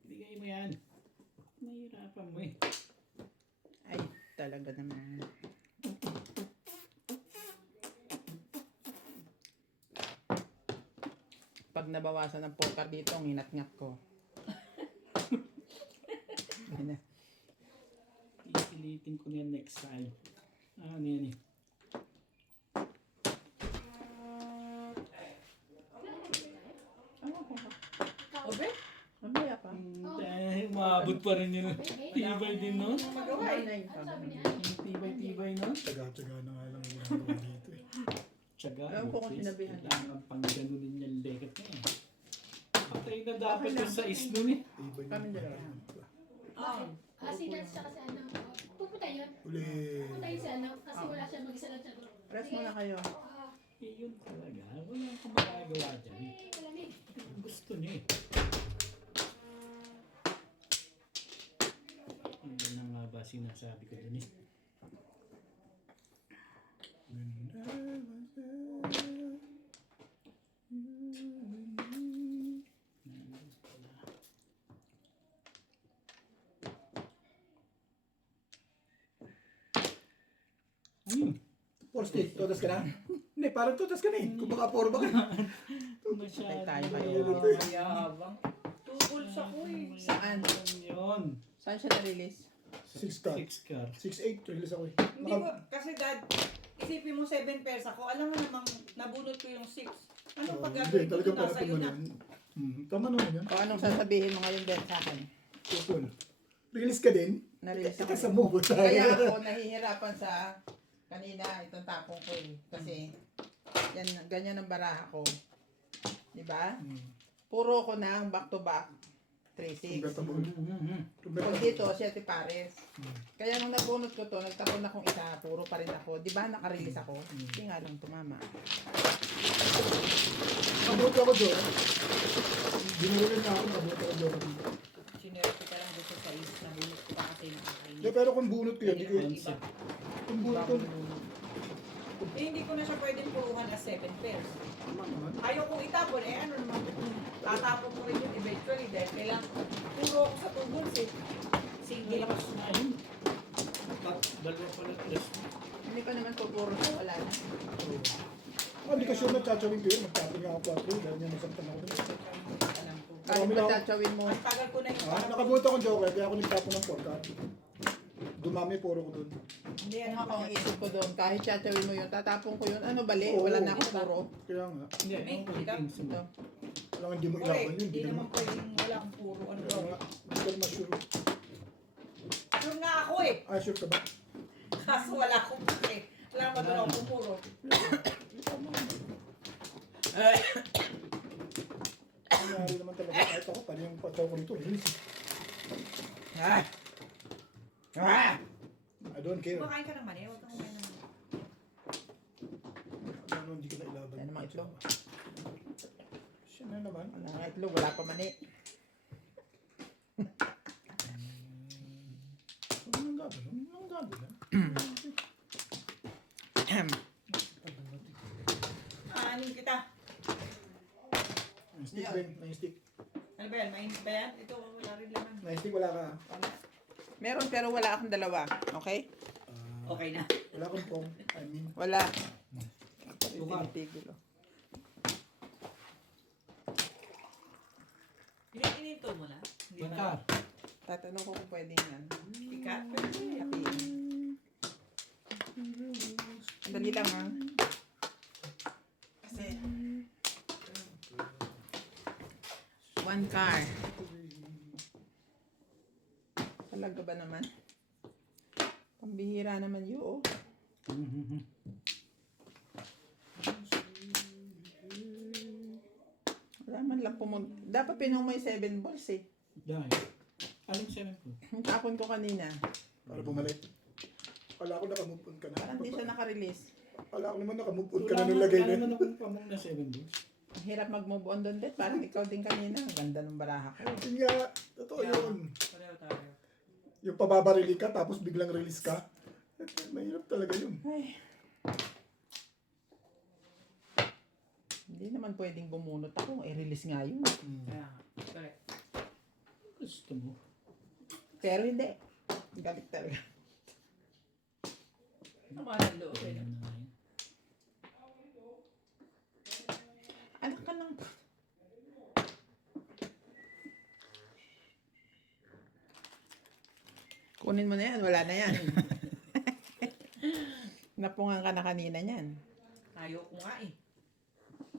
Bigay mo yan. Nahihirapan mo eh. Ay, talaga naman. Pag nabawasan ng poker dito, ang hinat-ngat ko. Ayun na. Pipilitin ko yan next time. Ano yan eh. Ano ko? Umabot pa rin yun. Tibay din nun. Magawa eh. Tibay-tibay nun. Tsaga-tsaga na nga lang yung ginagawa dito eh. Tsaga. Alam ko kung sinabihan na. Kailangan pang ganunin yung leket niya eh. Patay na dapat yung sa isno eh. Tibay Kami yung dalawa. Kasi nasa kasi ano, pupunta yun. Uli. Pupunta yun si ano, kasi wala siya mag-isa lang siya. Rest muna kayo. Eh yun talaga. Wala akong magagawa dyan. Malamig. Gusto niya eh. Ang ganda nga ba sinasabi ko dun eh. Four stick, totas ka na? Hindi, parang totas ka na eh. Kung baka four ba ka? Masyado. tayo kayo. Mayabang. Tugol sa ko eh. Saan? Yun. Saan siya na-release? 6 car. 6 car. 6'8", release ako eh. Hindi ko, kasi dad, isipin mo 7 pairs ako. Alam mo namang nabunot ko yung 6. Anong Hindi, paggagawin ko talagang doon? Nasa parating iyo mo na. yan. Tama naman yan. O anong sasabihin mo ngayon din sa akin? Cool. Release ka din? Na-release ako. Kasi mo ba tayo? Kaya ako nahihirapan sa kanina itong tapong ko eh. Kasi yan, ganyan ang baraha ko. Diba? Puro ko na back to back 3-6. Convertible. Pag dito, 7 pares. Kaya nung nabunot ko to, nagtapon akong isa, puro pa rin ako. Di ba nakarelease ako? Hindi nga lang tumama. Nakabuto ako doon. Binulan na ako, nakabuto ako doon. Sinerte ka lang doon sa 6. Nabunot ko pa kasi nakakainin. Yeah, pero kung bunot ko yun, hindi ko yun. Iba. Kung bunot ko, Eh, hindi ko na siya pwedeng puruhan as 7 pairs. tama naman. Ayaw kong itapon, eh ano naman, tatapon ko rin yun eventually dahil kailangan puro ako sa tubuls eh. Single ako. Lakas na yun. Dalawa pala tres. Hindi pa naman pupuro sa wala na. Hindi ka sure na tsachawin ko yun. Magtapon nga ako 4 dahil niya nasaktan ako doon. Alam ko. Kahit ba tatsawin mo, Ang tagal ko na yung Ah, nakabuto akong joker, kaya ako nagtapon ng 4 card. Dumami, puro ko doon. Hindi kung ano ako ang isip ko doon, kahit tatsawin mo yun, tatapon ko yun, ano bali, Oo. wala na ako puro. Kaya nga. Hindi, May ako kita. yung sumo. Ito. Kailangan hindi mo Correct, ilaban yun. hindi naman pwedeng wala akong puro. Ano Kaya ba? nga. Hindi ka naman sure. Sure nga ako eh. Ah, sure ka ba? Kaso wala akong pake. Wala naman doon ako puro. Nangyari naman talaga. Kahit ako, pali yung pataw ko nito. Release. Ah! Ah! I don't care. Kumakain ka naman eh. Huwag kang kumain naman. Ano, hindi ko na ilaban. Yan naman itlog. Siya na naman. Wala nga itlog, wala pa mani. Ano nang gagawin? Ano nang gagawin? Aanin kita. Nine stick, Ben. Nine stick. Ano ba yan? Mainit ba yan? Ito wala rin laman. Nine stick, wala ka. Meron pero wala akong dalawa. Okay? Okay na. Wala akong pong. I mean, Wala. Tukar. Tinitigil, oh. Ininto mo na? Hindi One na. car. Tatanong ko kung pwedeng yan. Ikat? Pwede. Dali lang ha. Kasi, one car. Talaga ba naman? Pambihira naman yun. Wala man lang dapat pinuha mo yung 7 balls eh. Dahil. Aling 7 po. Yung tapon ko kanina, para bumalik. Kala ko nakamove on ka na. parang di siya nakarelease. Kala ko naman nakamove on ka na nung lagay Wala na. naman akong pamong na 7 books. Ang hirap mag-move on doon din. Parang ikaw din kanina. Ang ganda ng baraha ko. Yun nga, totoo yun. Pareho tayo. Yung pababarili ka, tapos biglang release ka. Mahirap talaga yun. Ay. Hindi naman pwedeng bumunot ako. I-release nga yun. Kaya nga. Correct. Gusto mo. Pero hindi. Galit talaga. Naman ang loob eh. Ayan na yun. Anak ka lang. Kunin mo na yan. Wala na yan. Napungan ka na kanina niyan. Ayoko nga eh.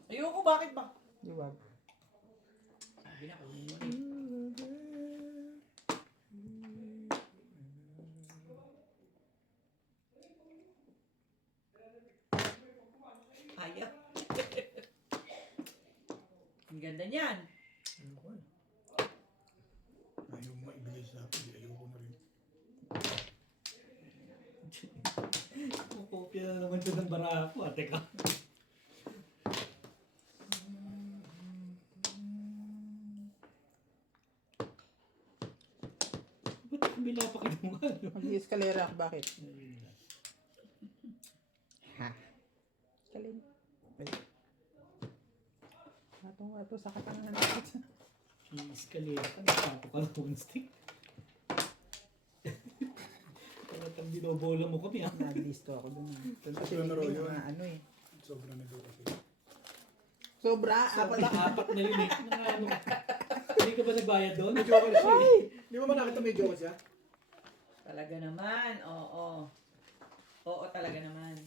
Ayoko, bakit ba? Luwag. Sabi na, kunin mo na eh. Ang ganda niyan. Ayoko eh. Ayaw mo ibigay sa akin. Ayoko na rin. Kukopya na naman ito ng baraha ko. Ate ka. Ba't kami napakidungan? Mag-escalera ako, bakit? Ha? Kalin. Ato sa katangan natin. Escalate ka. Nakapo ka ng one stick. Talagang binobola mo kami ah. Nag-listo ako dun. Kasi Sobra na raw may yun. mga ano eh. Sobra na daw kasi. Sobra? Apat na yun eh. Ano? Hindi ka ba nagbayad doon? May joker siya eh. Di mo ba nakita may joker siya? Talaga naman. Oo. Oo, talaga naman.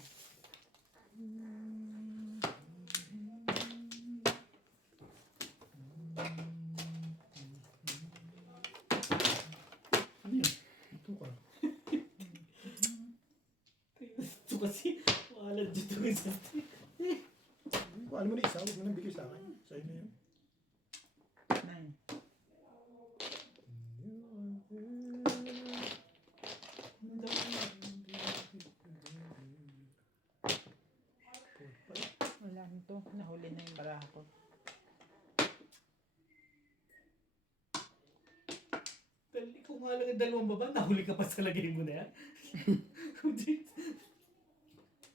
Ano yun? Ito ka. Ito kasi, walad dito sa stick. Kung ano mo na isa, huwag mo nang bigay sa akin. Sa'yo na yun. Nine. Wala nito. Nahuli na yung baraha ko. Dali ko nga lang yung dalawang baba, nahuli ka pa sa lagay mo na yan.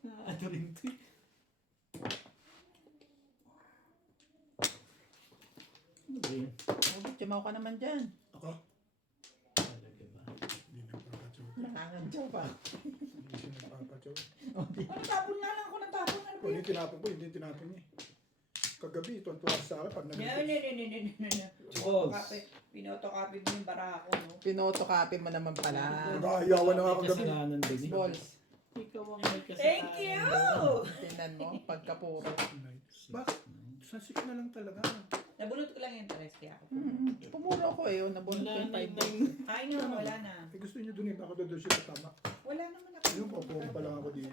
Ano rin ito eh. Ano ba yun? Oh, timaw ka naman dyan. Ako? Talaga ba? Hindi nagpapachow. Nakangantsaw pa. Hindi siya nagpapachow. Ano, tapon nga lang ako ng tapon. Ano ba Kung yun? hindi tinapon ko, hindi tinapon niya. Kagabi, ito ang tuwa sa akin pag No. nag- Balls. Pinotocopy mo yung baraha ko, no? Pinotocopy mo naman pala. Nag-aayawan na nga May kagabi. kasalanan din eh. Balls. Ikaw ang may kasalanan. Thank you! Tingnan mo, pagkapuro. Bakit? Sasik na lang talaga. Nabulot ko lang yung interest kaya ako. Pumuro ako eh. Nabunod ko Wala yung na 5 yung... Ay nga, wala na. Eh gusto niyo dun ako doon siya tama. Wala naman ako. Yung po pa lang ako dito.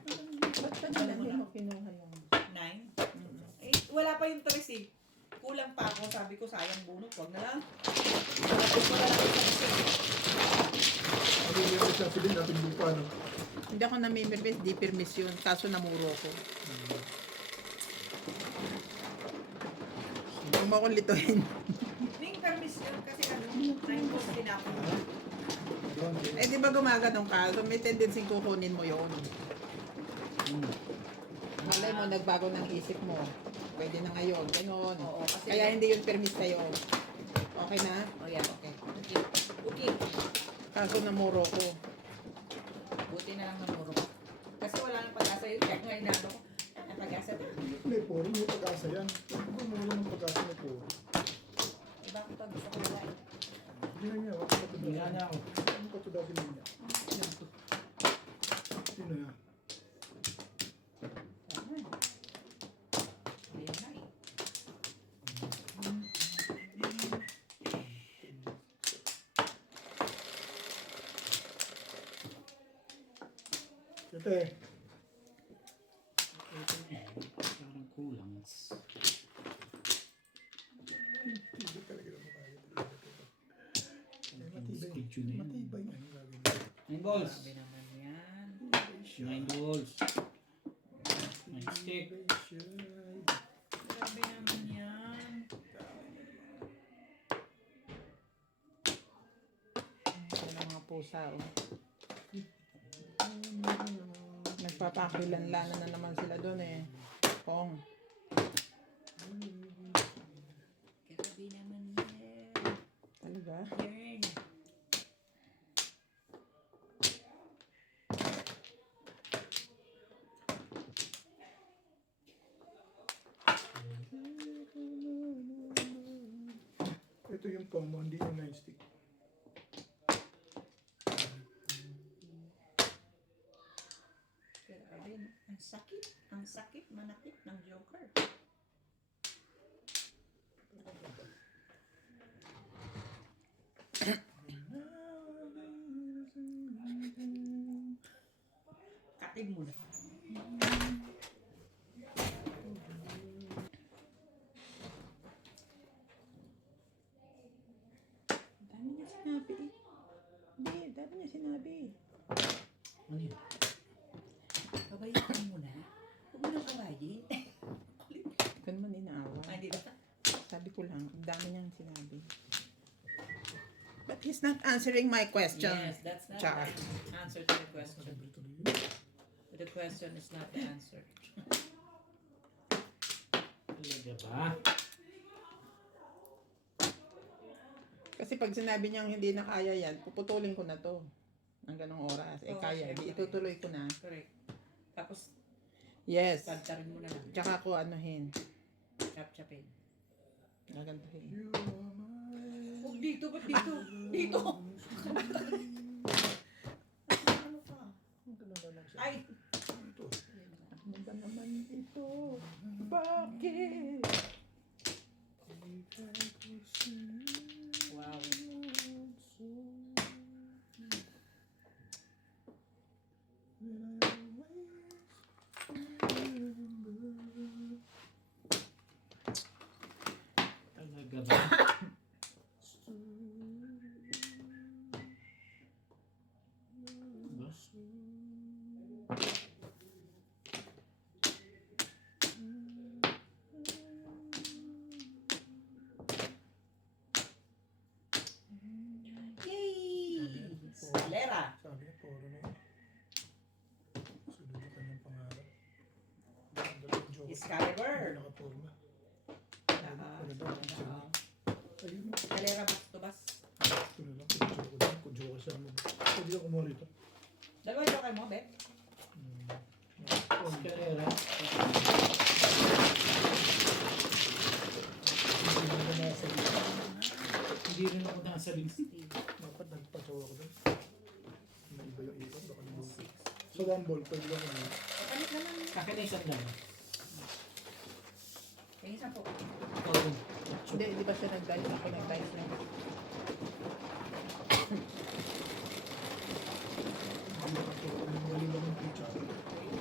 Ba't ka na hindi mo kinuha yung... 9? Eh, wala pa yung tres eh. Kulang pa ako. Sabi ko, sayang bunot. Huwag na lang. Tapos wala lang yung tres eh. Ano yung siya sabihin natin lupa, no? Hindi ako namimirbis, di permis yun. Kaso namuro ko. Huwag mo akong lituhin. Ning permission kasi ano, 9 balls tinapon ko. Eh di ba gumaganong ka? So may tendency kukunin mo yun. Malay mo, nagbago ng isip mo. Pwede na ngayon. Ganon. Oo, kasi... Kaya hindi yun permis sa'yo. Okay na? Oh, yan, okay. Okay. Okay. Kaso namuro ko. Buti na lang namuro ko. Kasi wala nang pag-asa yun. Check nga inano ko. Ang pag-asa na. May puro, may pag-asa yan. Kung mo lang ng pag-asa may puro. Iba ko pag gusto ko wala eh. Hindi na niya, wala ka to Wala na ako. Ano ka to dati niya? Sino yan? Ayan na eh. Kete, Parang kulang. hindi talaga na mukha niya talaga. Matibay. Schedule na yun. Matibay yan. Lagi. 9 balls. Grabe naman yan. 9 balls. 9 stick. Grabe naman yan. Ito na mga pusa, oh. Nagpapakilanlanan na naman sila doon eh. Pong. Grabe naman yan. Talaga? Yan. Ito yung pong mo, hindi yung 9 stick. Grabe. Ang sakit. Ang sakit manakit ng Joker. Katid mo na. niya sinabi. Ano yun? Babayaan mo na. Huwag mo nang awayin. Ikaw naman inaawa. Ah, di ba? Sabi ko lang, ang dami niyang sinabi. But he's not answering my question. Yes, that's not Char. the answer to the question. Tuloy yun. The question is not the answer. Talaga ba? Kasi pag sinabi niyang hindi na kaya yan, puputulin ko na to. Ang ganong oras. Eh Oo, kaya, di syempre. itutuloy ko na. Correct. Tapos, Yes. pantarin mo na lang. Tsaka ko anuhin. Chap-chapin. Gagantuhin. You are my- Huwag dito, ba't dito? Dito! Ano ka? Ay! Ano ba naman ito? Bakit? Wow. Talaga ba? Ba? Yay! Escalera! Sabi niya, puro na yun. Sunod na kanyang pangarap. Ang dalawang joke. Excalibur! Hindi nakaporma. Maganda ang picture niya. Ayun, no. Escalera bas-to-bas. Ito na lang, picture ko din. Kung joke siya mo. Pwede ako kumuha rito. Dalawa yung kayo mo, Bet? Escalera. Hindi rin ako nasa list. Dapat nagpasawa ko doon. May iba yung ikot, baka naman. So, one ball, pwede ako kumuha. Palit na lang. Akin na isang lang. Yung isa po. Oo. Hindi, di ba siya nag-dice? Ako nag-dice lang. Galing lang yung picture.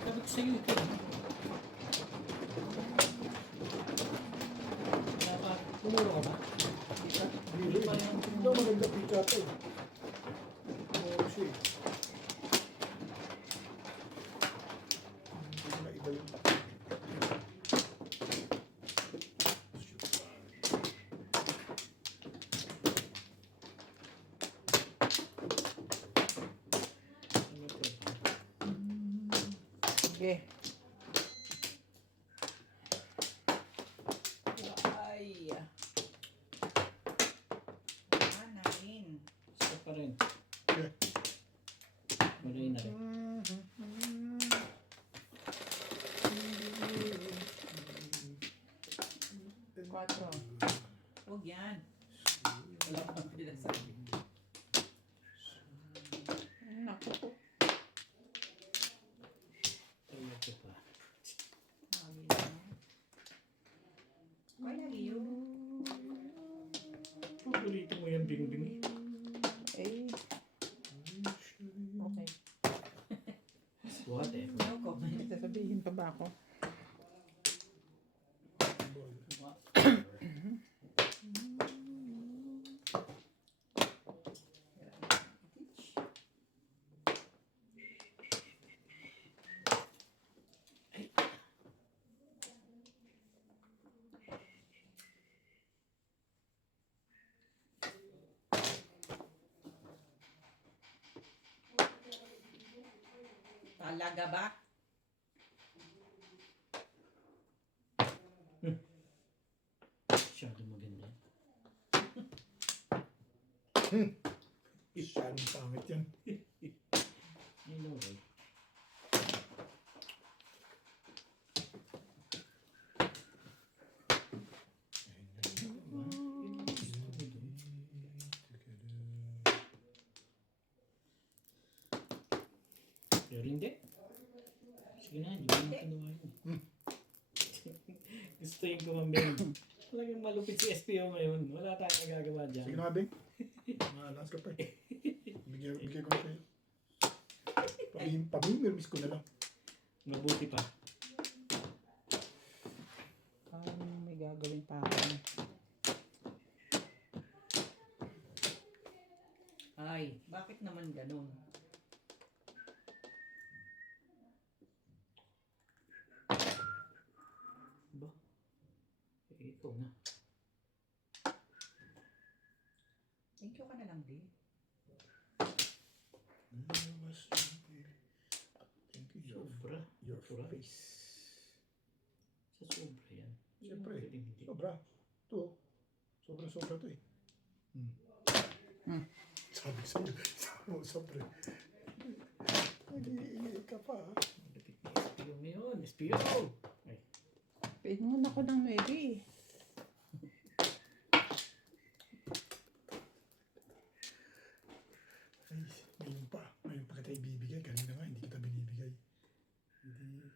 Sabi ko sa'yo ito. Dapat, tumuro ka ba? Hindi pa yan. Hindi ako maganda picture ito eh. Oo siya eh. Hindi na iba yung Ano to? Sige. Ay. Nine. Isa pa rin. Yeah. Malay na rin. Quatro. Huwag yan. Wala pang pinasabi. Naku po. Talaga pa. Why lagi yun? Paborito mo yan, Bingbing. Eh. Okay. What eh? No comment. May sasabihin pa ba ako? Talaga ba? Masyado maganda. Isang pangit yan. I know, right? Pero hindi. Sige na, hindi mo na kinuha yun. Gusto yung kumambing. Talagang malupit si SPO ngayon. Wala tayong nagagawa dyan. Sige na, Bing. Malas ka pa eh. Bigay ko na sa'yo. Pamimirmis ko na lang. Mabuti pa. Parang may gagawin pa ako. Ay, Why? Bakit naman ganun? Ba? Ikaw na. Thank you ka na lang, di. Thank you, Sobra. your Sobra. face. Sa sobra yan. Siyempre. Pwedeng hindi. Sobra. Ito. Sobra to eh. Sabi ko sa'yo. Sabi mo, sobra. Nag-iingay ka pa ha. Lapit ni SPO ngayon. SPO! Ay, Pinungan ako ng 9. Ay, ngayon pa kita ibibigay. Kanina nga, hindi kita binibigay. Hindi,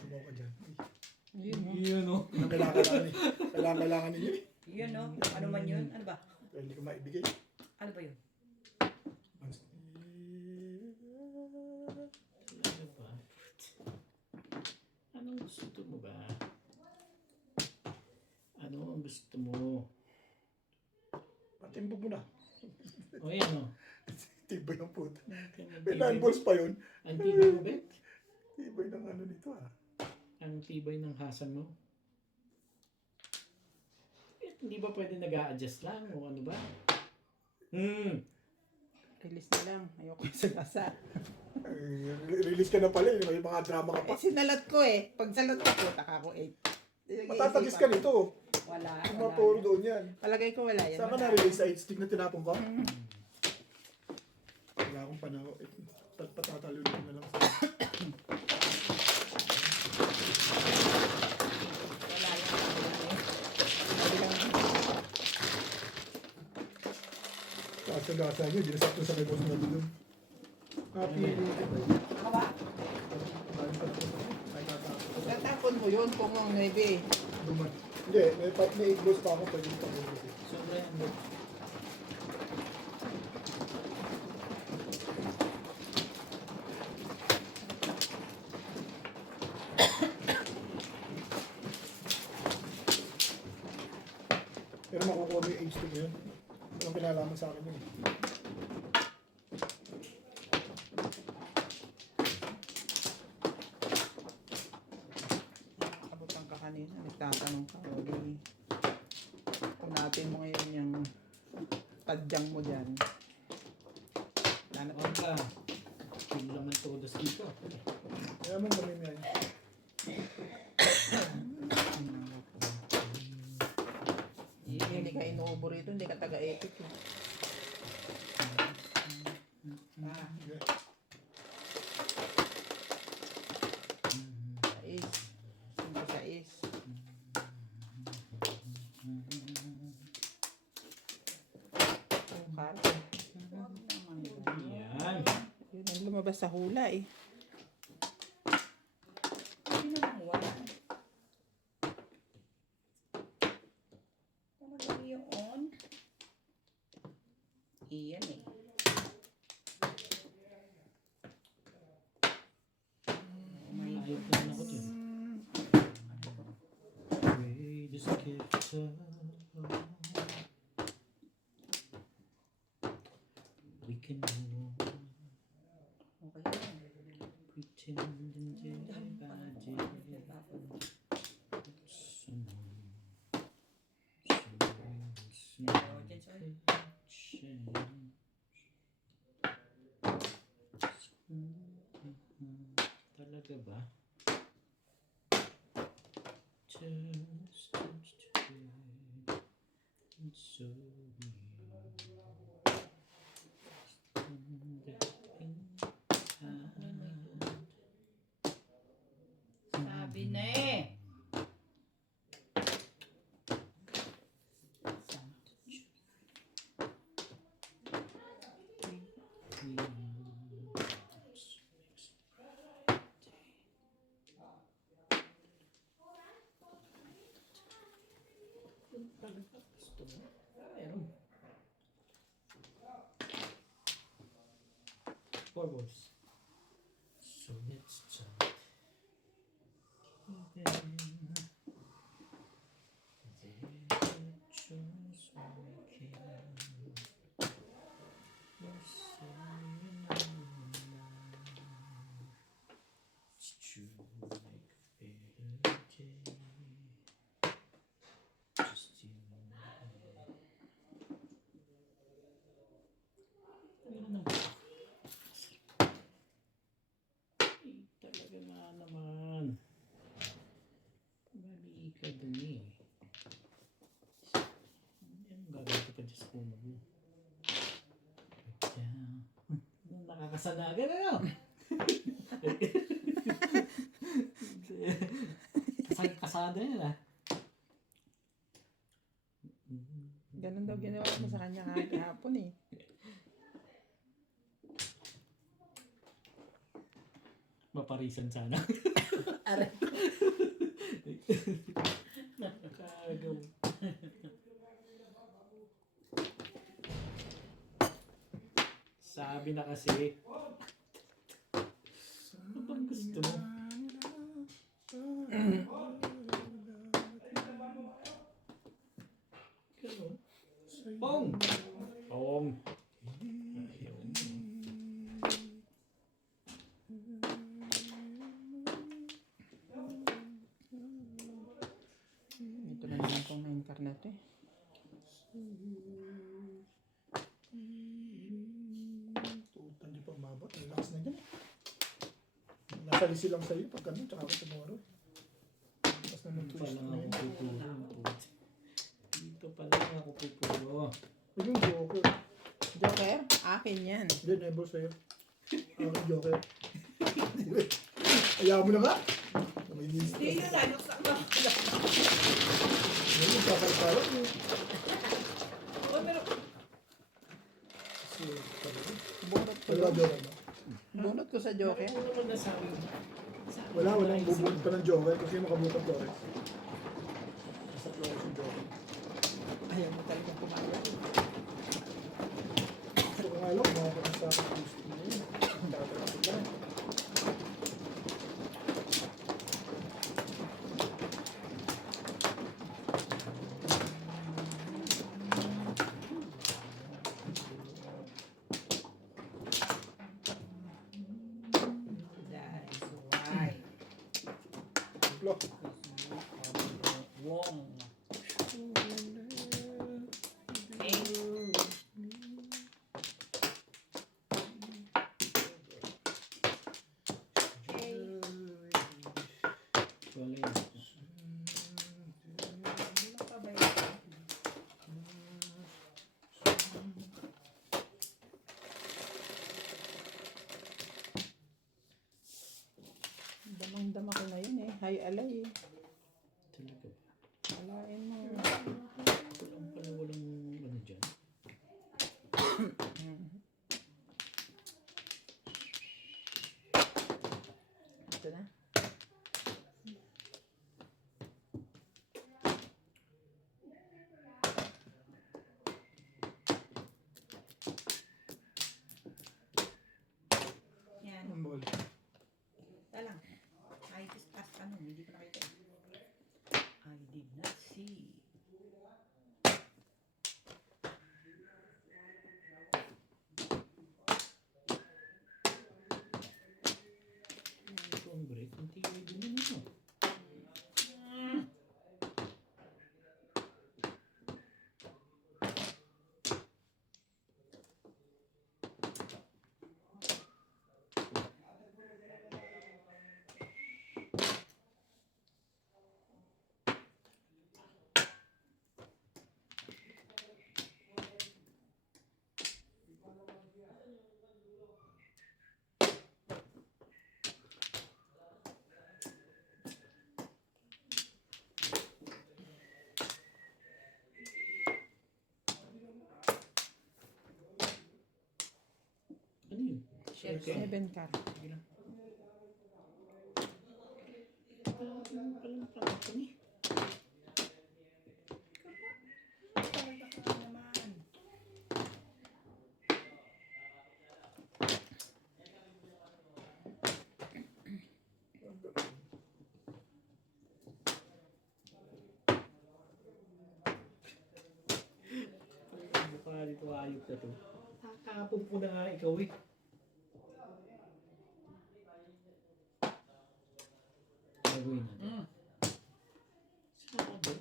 tumaw ka dyan. Ay, Ayun, no? yun o. kailangan ninyo eh. Yun, no? Ano man yun? Ano ba? Kaya hindi ko maibigay. Ano ba yun? Talaga ba? Anong gusto mo ba? Ano ang gusto mo? Patimbog mo na. O yan o. Tibay ng puta. Ang May 9 tibay- balls pa yun. Ang tibay mo, Bet? Tibay ng ano nito ah. Ang tibay ng hasan mo? Hindi ba pwede nag-a-adjust lang o ano ba? Release na lang. Ayoko yung salasa. Release ka na pala eh. May mga drama ka pa. Sinalat ko eh. Pag salat ko, puta ka ako 8. Matatagis ka nito. Wala. Mapuro doon yan. Palagay ko wala yan. Saan ka na-release sa 8 stick na tinapon ko? Wala akong panahon. Patatalo na lang sa... Wala yan. Gasa-gasa nyo. Hindi na sakto sa may boss na doon. Happy. Ano ba? Tatapon mo yun kung ang 9. Duman. Hindi, may 8 balls pa ako. Pwede pa rin kasi. Sobra yan, Bet. Pero makukuha mo yung age to mo yun. Walang kinalaman sa akin yun. Nakakabutan ka kanina. Nagtatanong ka. Uli. Kunapin mo ngayon yung tadyang mo dyan. Lanap Huwag ka. Hindi naman todos dito. Kaya mo kami yan. Hindi ka inuubo rito. Hindi ka taga-epic eh. Sige. Sais. 5-6. Kar. Yan. Yun ang lumabas sa hula eh. Sino lang wala? Talaga yung on? Iyan eh. Ayok na ako dyan. Way to skip we can go Okay yan. pretend and talaga ba? Just so Sabi na eh. gusto mo? Meron. 4 balls. So let's start. Choose we can. Yes. Sige na naman. Mali ka dun eh. Yan, gagawin ko pa dyan sa kumag mo. Yan. Nakakasanagan na yun. Kasada yan ah. Ganun daw ginawa ko sa kanya kahapon eh. Maparisan sana. Aray. Nakakagaw. Sabi na kasi. Ano bang gusto mo? Ganun. Pong! Pong! Ayun. Ito na naman pong main karnet eh. Tutan di pa umabot. Ang lakas na dyan. Nasa lisi lang sa'yo pag ano, tsaka ako tomorrow. Tapos na ng Dito twist pa na lang yun. ako pupuro. Dito pa lang ako pupuro. Huwag yung joker. Joker? Akin yan. Hindi, never sa'yo. Aking joker. Ayaw mo na ba? May list. Hindi yun, ano sa Ngayon, yung kakalparan mo. Oh, pero Kasi, Bunot ko wala yun. joker na. Bunot ko sa Joker. Ano naman nasabi mo? Walang bubunod pa ng joker kasi makabutan Flores. Nasa Flores yung joker. Ayaw mo talaga pumayag. Gusto ko nga lang, kumakakas sa twist na yun. Tatalapin lang. that's why. Look. Wong. Galing. Ano pa ba yun? Damang-dama ko na yun eh. Hay alay eh. Talaga ba? Alain mo. Walang pala walang ano dyan. Ito na. Yan. Ang ball. Talang. I just asked ano, hindi ko nakita. I did not see. Ito ang break. Ang tigay din naman ito. Ano yun? Share Okay. 7 car. Sige lang. Palang plato ni. Talaga ka naman. Ang mukha nito ayop na to. Kakapon po na nga ikaw eh. Gagawin natin. Sabi.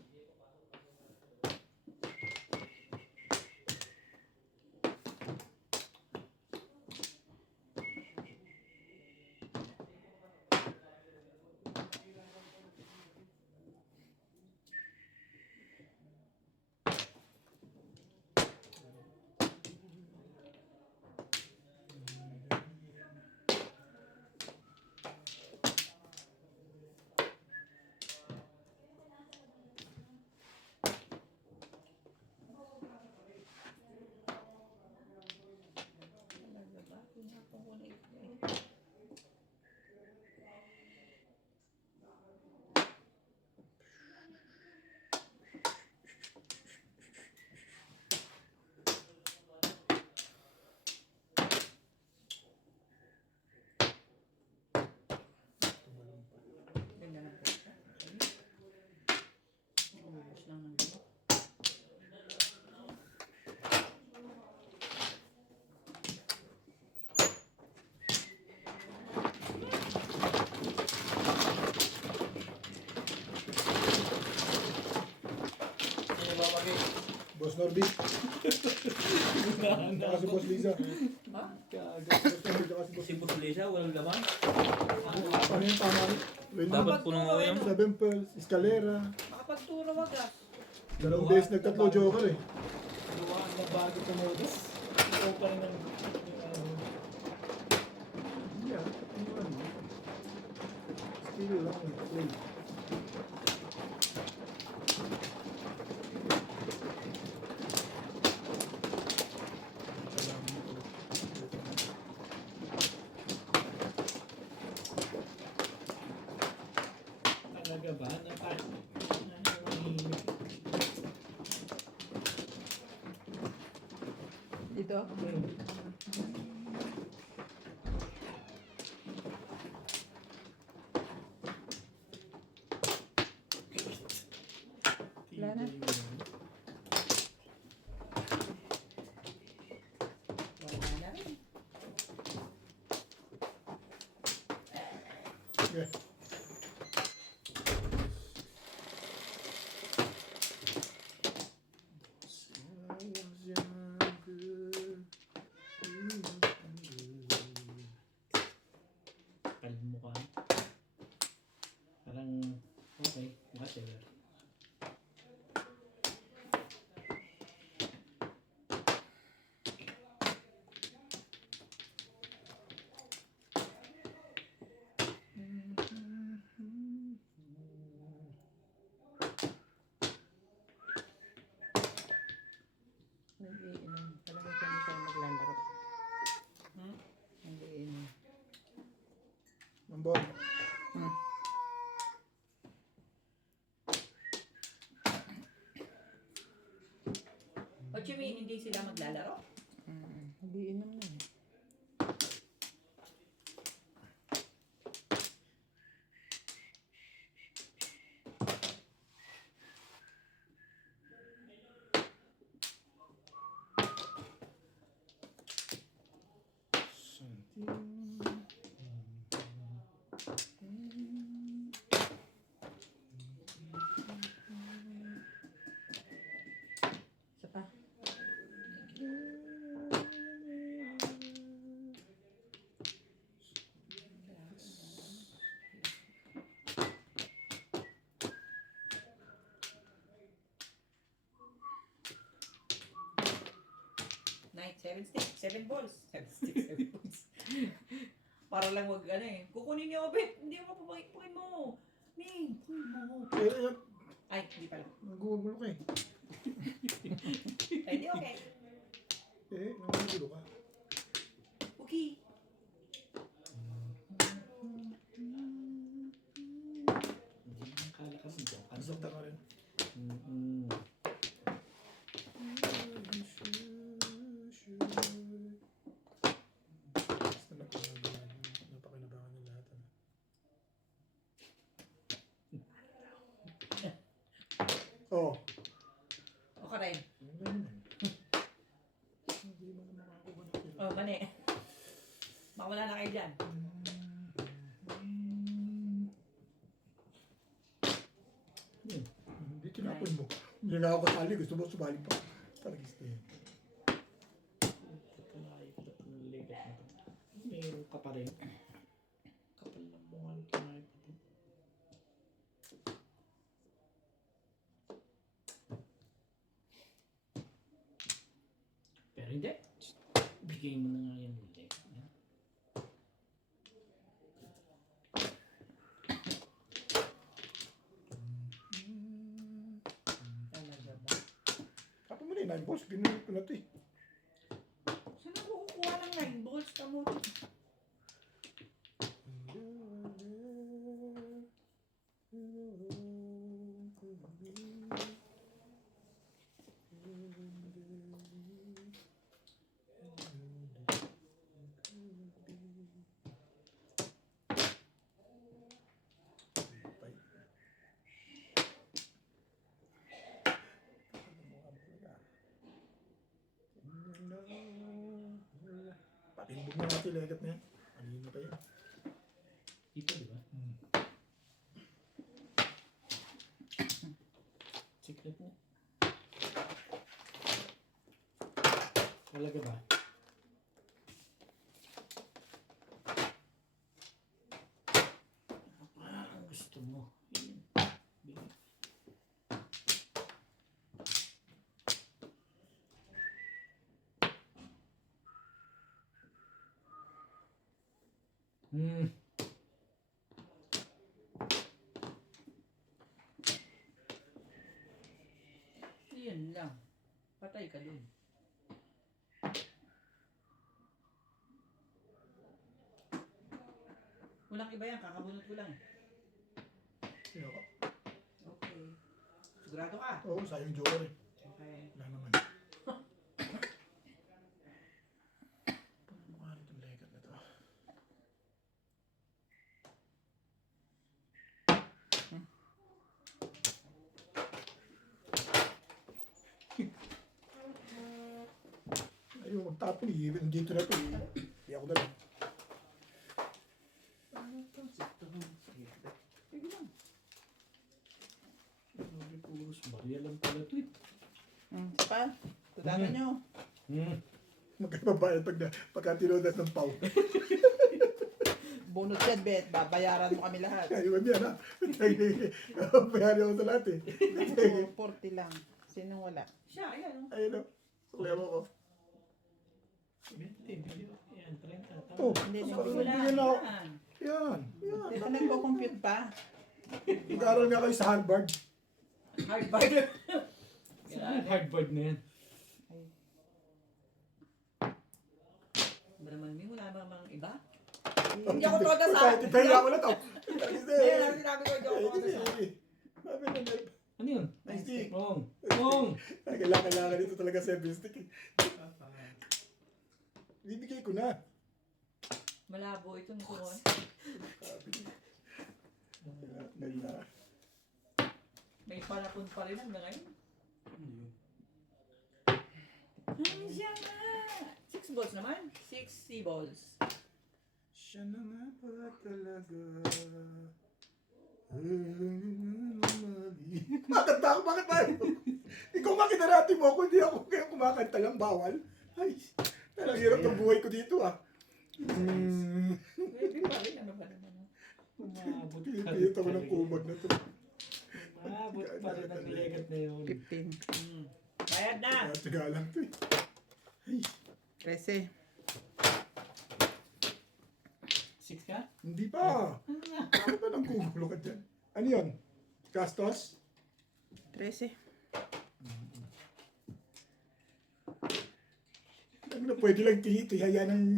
Boss Norby. Tsaka si Boss Liza. Ha? Boss Norby tsaka si Boss Si Putlisa, walang laman. Ano yung tama? Dapat po nang uwi. 7 pearls, escalera. Makapagturo wagas. Dalawang beses nagtatlo joker eh. Gawa na bago tumodus. Ikaw pa rin ang... Yeah, ano. Still lang. Play. Talaga ba? Dito? Wala na. Wala na rin. Yeah. Kalmukha. Parang, okay, whatever. Nagiinom. Talagang kami siya maglalaro. Hmm? Nagiinom. Mambon. What you mean, hindi sila maglalaro? Nagiinom na eh. Isa pa. Night, 7 sticks, 7 balls. 7 sticks, 7 balls. Para lang wag ano eh. Kukunin niyo, bet. Hindi mo papakipukin mo. Ming, pukin mo. Eh, Ay, hindi pala. nagugulo ka eh. Ay, hindi okay. Nagugulo ka. Okay. Hindi naman kalakas ng joke. Nasakta ka rin. Basta napakinabangan ng lahat. Ano? Oh. O ka rin. Ano ba naman? Hindi mo na makakuha ng pila. Oh, mani. Baka wala na kayo dyan. Hindi tinapon mo. Hindi na ako kasali. Gusto mo sumali pa. Talagis na yun. Meron ka pa rin. Kapal ng mukha ng tunay pa din. Pero hindi. Bigay mo na nga yan ulit. Talaga ba? Tapos mo na yun. 9 balls. Pinulit ko na ito eh. Saan ako kukuha ng 9 balls? Tamo. Pakimbog na natin legat na yan. Kanina pa yan. Ito, di ba? Secret na. Talaga ba? Ang gusto mo. Ayun. Bigay. Hmm. Yan lang. Patay ka dun. Walang iba yan, kakabunot ko lang eh. Ayoko. Okay. Sigurado ka? Oo, sayang joker eh. Okay. Wala naman. Paano mukha nitong legat na to? Ayun, magtapon eh. Dito na to eh. Hindi ako na lang. Sige lang. Sabi ko, barya lang pala ito eh. Pa, tudano nyo. Hmm. Magkababayad pagka tinudas ng pau. Bunot yan, Bet. Babayaran mo kami lahat. Ayun yan ha. Bayaran ako sa lahat eh. 40 lang. Sino wala? Siya, ayan. Oh. Ayun o. Problema ko. 20, yan, 30. Tama. Oh, Hindi, Sabi hindi. ko lang. Yan ako. Yan. Yan. Hindi ka nagko-compute pa. Nag-aaral nga kayo sa Harvard. Hard bargain. Saan hardboard na yan? Ba naman, may wala namang iba? Hindi ako toda sa- Tayo ko na to. Hindi, lang sinabi ko, hindi ako toda sa- Sabi na nerve. Ano yun? Nice stick. Wrong. Wrong. Kailangan dito talaga 7 stick eh. Bibigay ko na. Malabo ito ni Kuron. Ganda. May palakon pa rin hanggang ngayon. Ano yun? Siya nga! 6 balls naman. 60 balls. Siya na nga ba talaga? Kumakanta ako, bakit tayo? Ikaw makinarati mo ako, hindi ako kaya kumakanta lang, bawal. Ay, talagang hirap ng buhay ko dito ah. Pwede pa rin. Ano ba naman? Umabot pa rin Pinipilit ako ng talaga. kumag na to. Umabot pa rin ang legat na yun. 15. Bayad na! Tsaga lang to eh. 13. 6 ka? Hindi pa. Ano na? Bakit ba nang gugulo ka dyan? Ano yun? Gastos? 13. Ano na, pwede lang tihaya ng...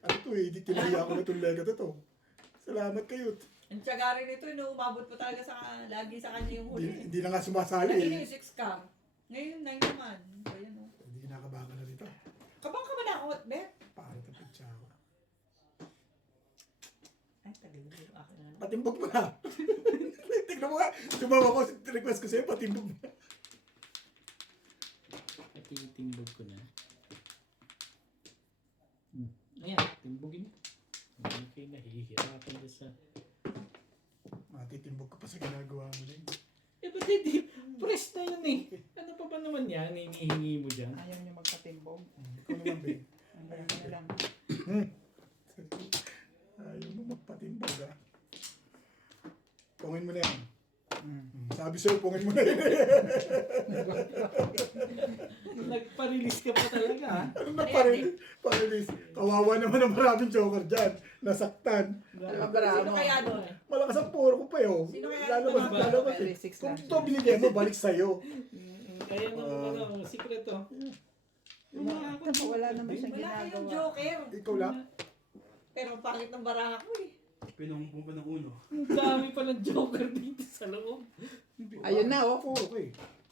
Ano to eh, hindi tinahaya ko na itong lega to. Salamat kayo. Ang tiyaga rin ito, no, umabot pa talaga sa lagi sa kanya yung Hindi, huli. hindi na nga sumasali Lagi eh. na yung 6 ka. Ngayon, 9 naman. Ayan, oh. Hindi kinakabahan na dito. Kabang ka ba na ako, Bet? Para tapos siya ako. Ay, tagal na yung akin na. Patimbog mo na. Tignan mo nga. Tumawa ko, request ko sa'yo, patimbog mo na. At itimbog ko na. Ayan, timbogin mo. Okay, nahihirapan na sa... Matitimbog ka pa sa ginagawa mo din. Eh, ba't hindi? Press na yun eh. Ano pa ba naman yan? Hinihingi mo dyan? Ayaw nyo magkatimbog. Ikaw naman, Ben. Ayaw nyo lang. Ayaw mo magpatimbog ah. Pungin mo na yan. Sabi sa'yo, pungin mo na yan. Nagpa-release ka pa talaga ha? Anong nagpa-release? Kawawa naman ang maraming joker dyan. Nasaktan. Ano ba Sino kaya doon? Malakas ang puro ko pa yun. Sino kaya Lalabas, tumama? lalabas eh. 36 Kung lang. ito binigay mo, balik sa'yo. Kaya naman sikreto. Wala naman siyang Wala kayong ginagawa. joker. Ikaw lang. Pero ang pangit ng baraha ko eh. Pinungpong pa ng uno. Ang dami pa ng joker dito sa loob. Ayun na, oh. Puro ko eh.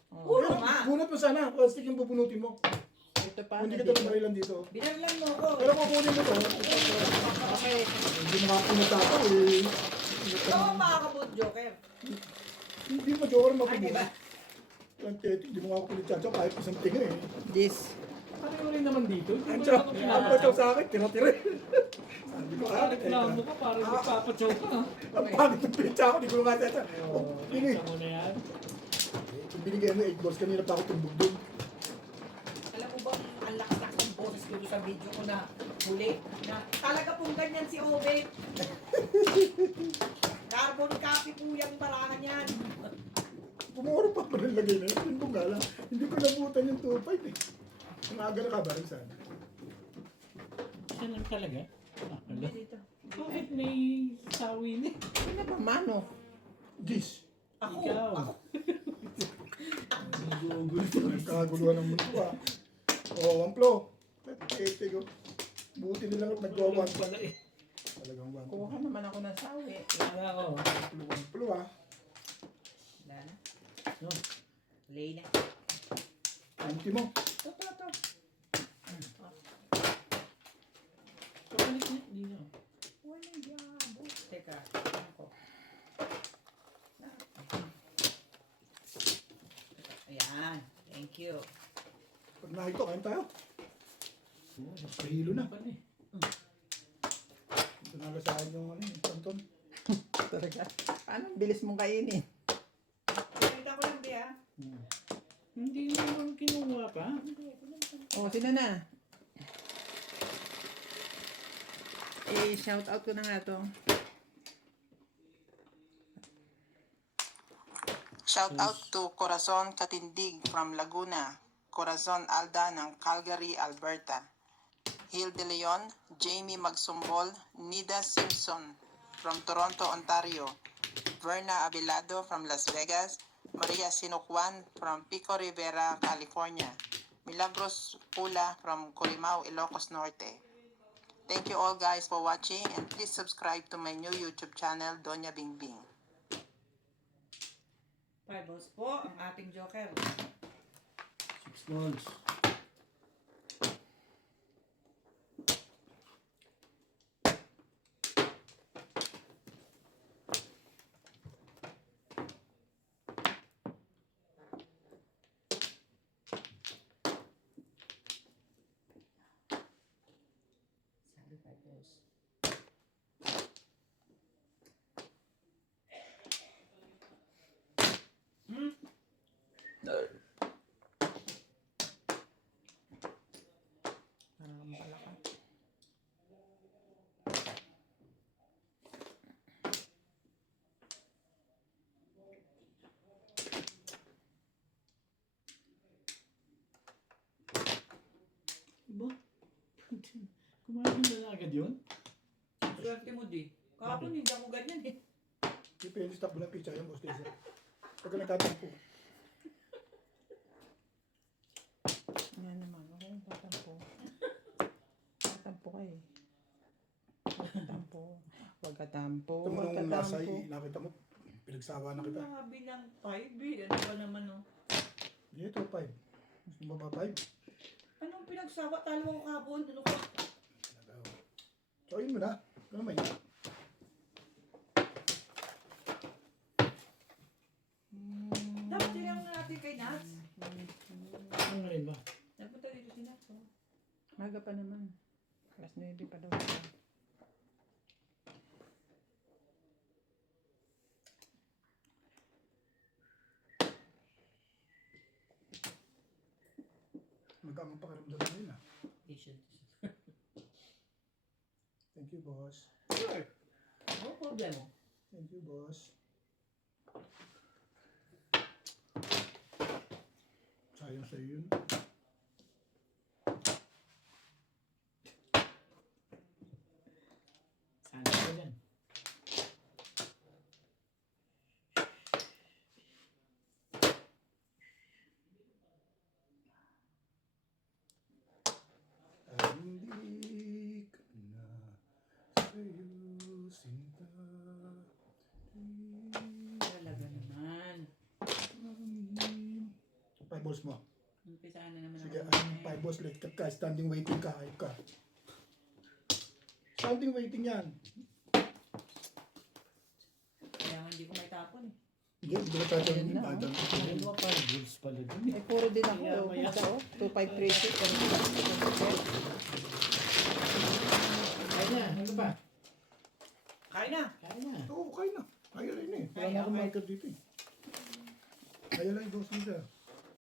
Puro nga. Bunot mo sana. Plastic yung bubunutin mo. Ito pa. Hindi kita namarilan dito. Binarlan mo ko. Pero kukunin mo to. Okay. Hindi mo makapunta ako eh. Ikaw ang makakabot joker. Hindi mo joker Ay, mapunin. diba? Hindi mo makakulit siya kahit isang tinga eh. This. Pareho rin naman dito. Hindi Ang mo siya, ako ang pinaka- siya sa akin, tira-tira. Sabi ko, Reklamo ka, parang nagpapachow ka. ang pangit ng pincha ako, di ko nga siya. Oh, Hindi. kita mo na yan. Kung binigyan mo 8 balls, kanina pa ako tumbog dun. Alam mo ba ang lakas-lakas ng ko doon sa video ko na huli. Na talaga pong ganyan si Obet. Carbon copy po yung barahan yan. Pumuro pa ko rin lagay na yun. Yun kong gala. Hindi ko nabutan yung 2.5 eh. Ang aga na ka ba rin sana? Siya lang talaga. Hindi Akala. dito. Bakit may sawi na? Ano ba, mano? Gis. Ako. Ikaw. Nagkaguluhan ng mundo ah. Oo, Wamplo. Ete ko. Buti nilang at nagwa one Wala eh. Talagang one. Kuha naman ako ng sawi. Wala ako. Wamplo ah. Wala na. No. Lay na. Anti mo. Ito. Kabalik na. Hindi na. Wala yan. Teka. Ano ko? Ayan. Thank you. Pag nakito, kain tayo. Oo, Mahilo na. pala eh. Ito nagasahan yung ano yung tonton. Talaga. Paano ang bilis mong kainin? Pakita ko lang di ah. Hindi naman kinuha pa. O, sino na? Shout out ko na nga to. Shout out to Corazon Katindig from Laguna, Corazon Alda ng Calgary, Alberta, Hil De Leon, Jamie Magsumbol, Nida Simpson from Toronto, Ontario, Verna Abilado from Las Vegas, Maria Sinukwan from Pico Rivera, California, Milagros Pula from Corimao, Ilocos Norte. Thank you all guys for watching and please subscribe to my new YouTube channel, Donya Bingbing. 5 balls po ang ating joker. 6 balls. Sabi 5 balls. Nakakambala ka. Ba? Kumain na na agad yun? Swerte mo di. Kahapon hindi ako ganyan eh. Hindi pwede stop mo lang pizza yung boss Tessa. Pagka nagtatampo. Yan naman. Okay, tatampo. Tatampo ka eh. Huwag ka tampo. Huwag ka tampo. Ito mo Huwag ka nung nasa tampo. nakita mo. Pinagsawa na kita. Mga bilang 5 eh. Ano ba naman oh? Hindi ito 5. Gusto mo ba 5? Anong pinagsawa? Talo ako kahapon. Ano ko? So yun mo na. Ano may Dapat tinanong natin kay Nats. Ano rin ba? Nagpunta dito si Nats. Oh. Maga pa naman. Alas 9 pa daw. siya. magkakang pakiramdam na yun ah. Patient. Thank you boss. Sure. No problema. Thank you boss. Sayang sa'yo yun. Sana ka dyan. Hindi ka na sa'yo sinta. Talaga naman. 5 balls mo. Umpisaan na naman Sige, ako. 5 balls late ka. Standing waiting ka. Hype ka. Standing waiting yan. Kaya nga hindi ko may tapon eh. Hindi, hindi ka tayo Ayun na, Adam. Ano ba pa? Rules pala dun eh. Eh, puro din ako. Kaya Oh, maya. puta, oh. 2536. Kain na. Ano pa? Kain na. Kain na. Oo, kain na. Kaya rin eh. Wala Ay, na akong okay. marker dito eh. Kaya lang yung boss nila.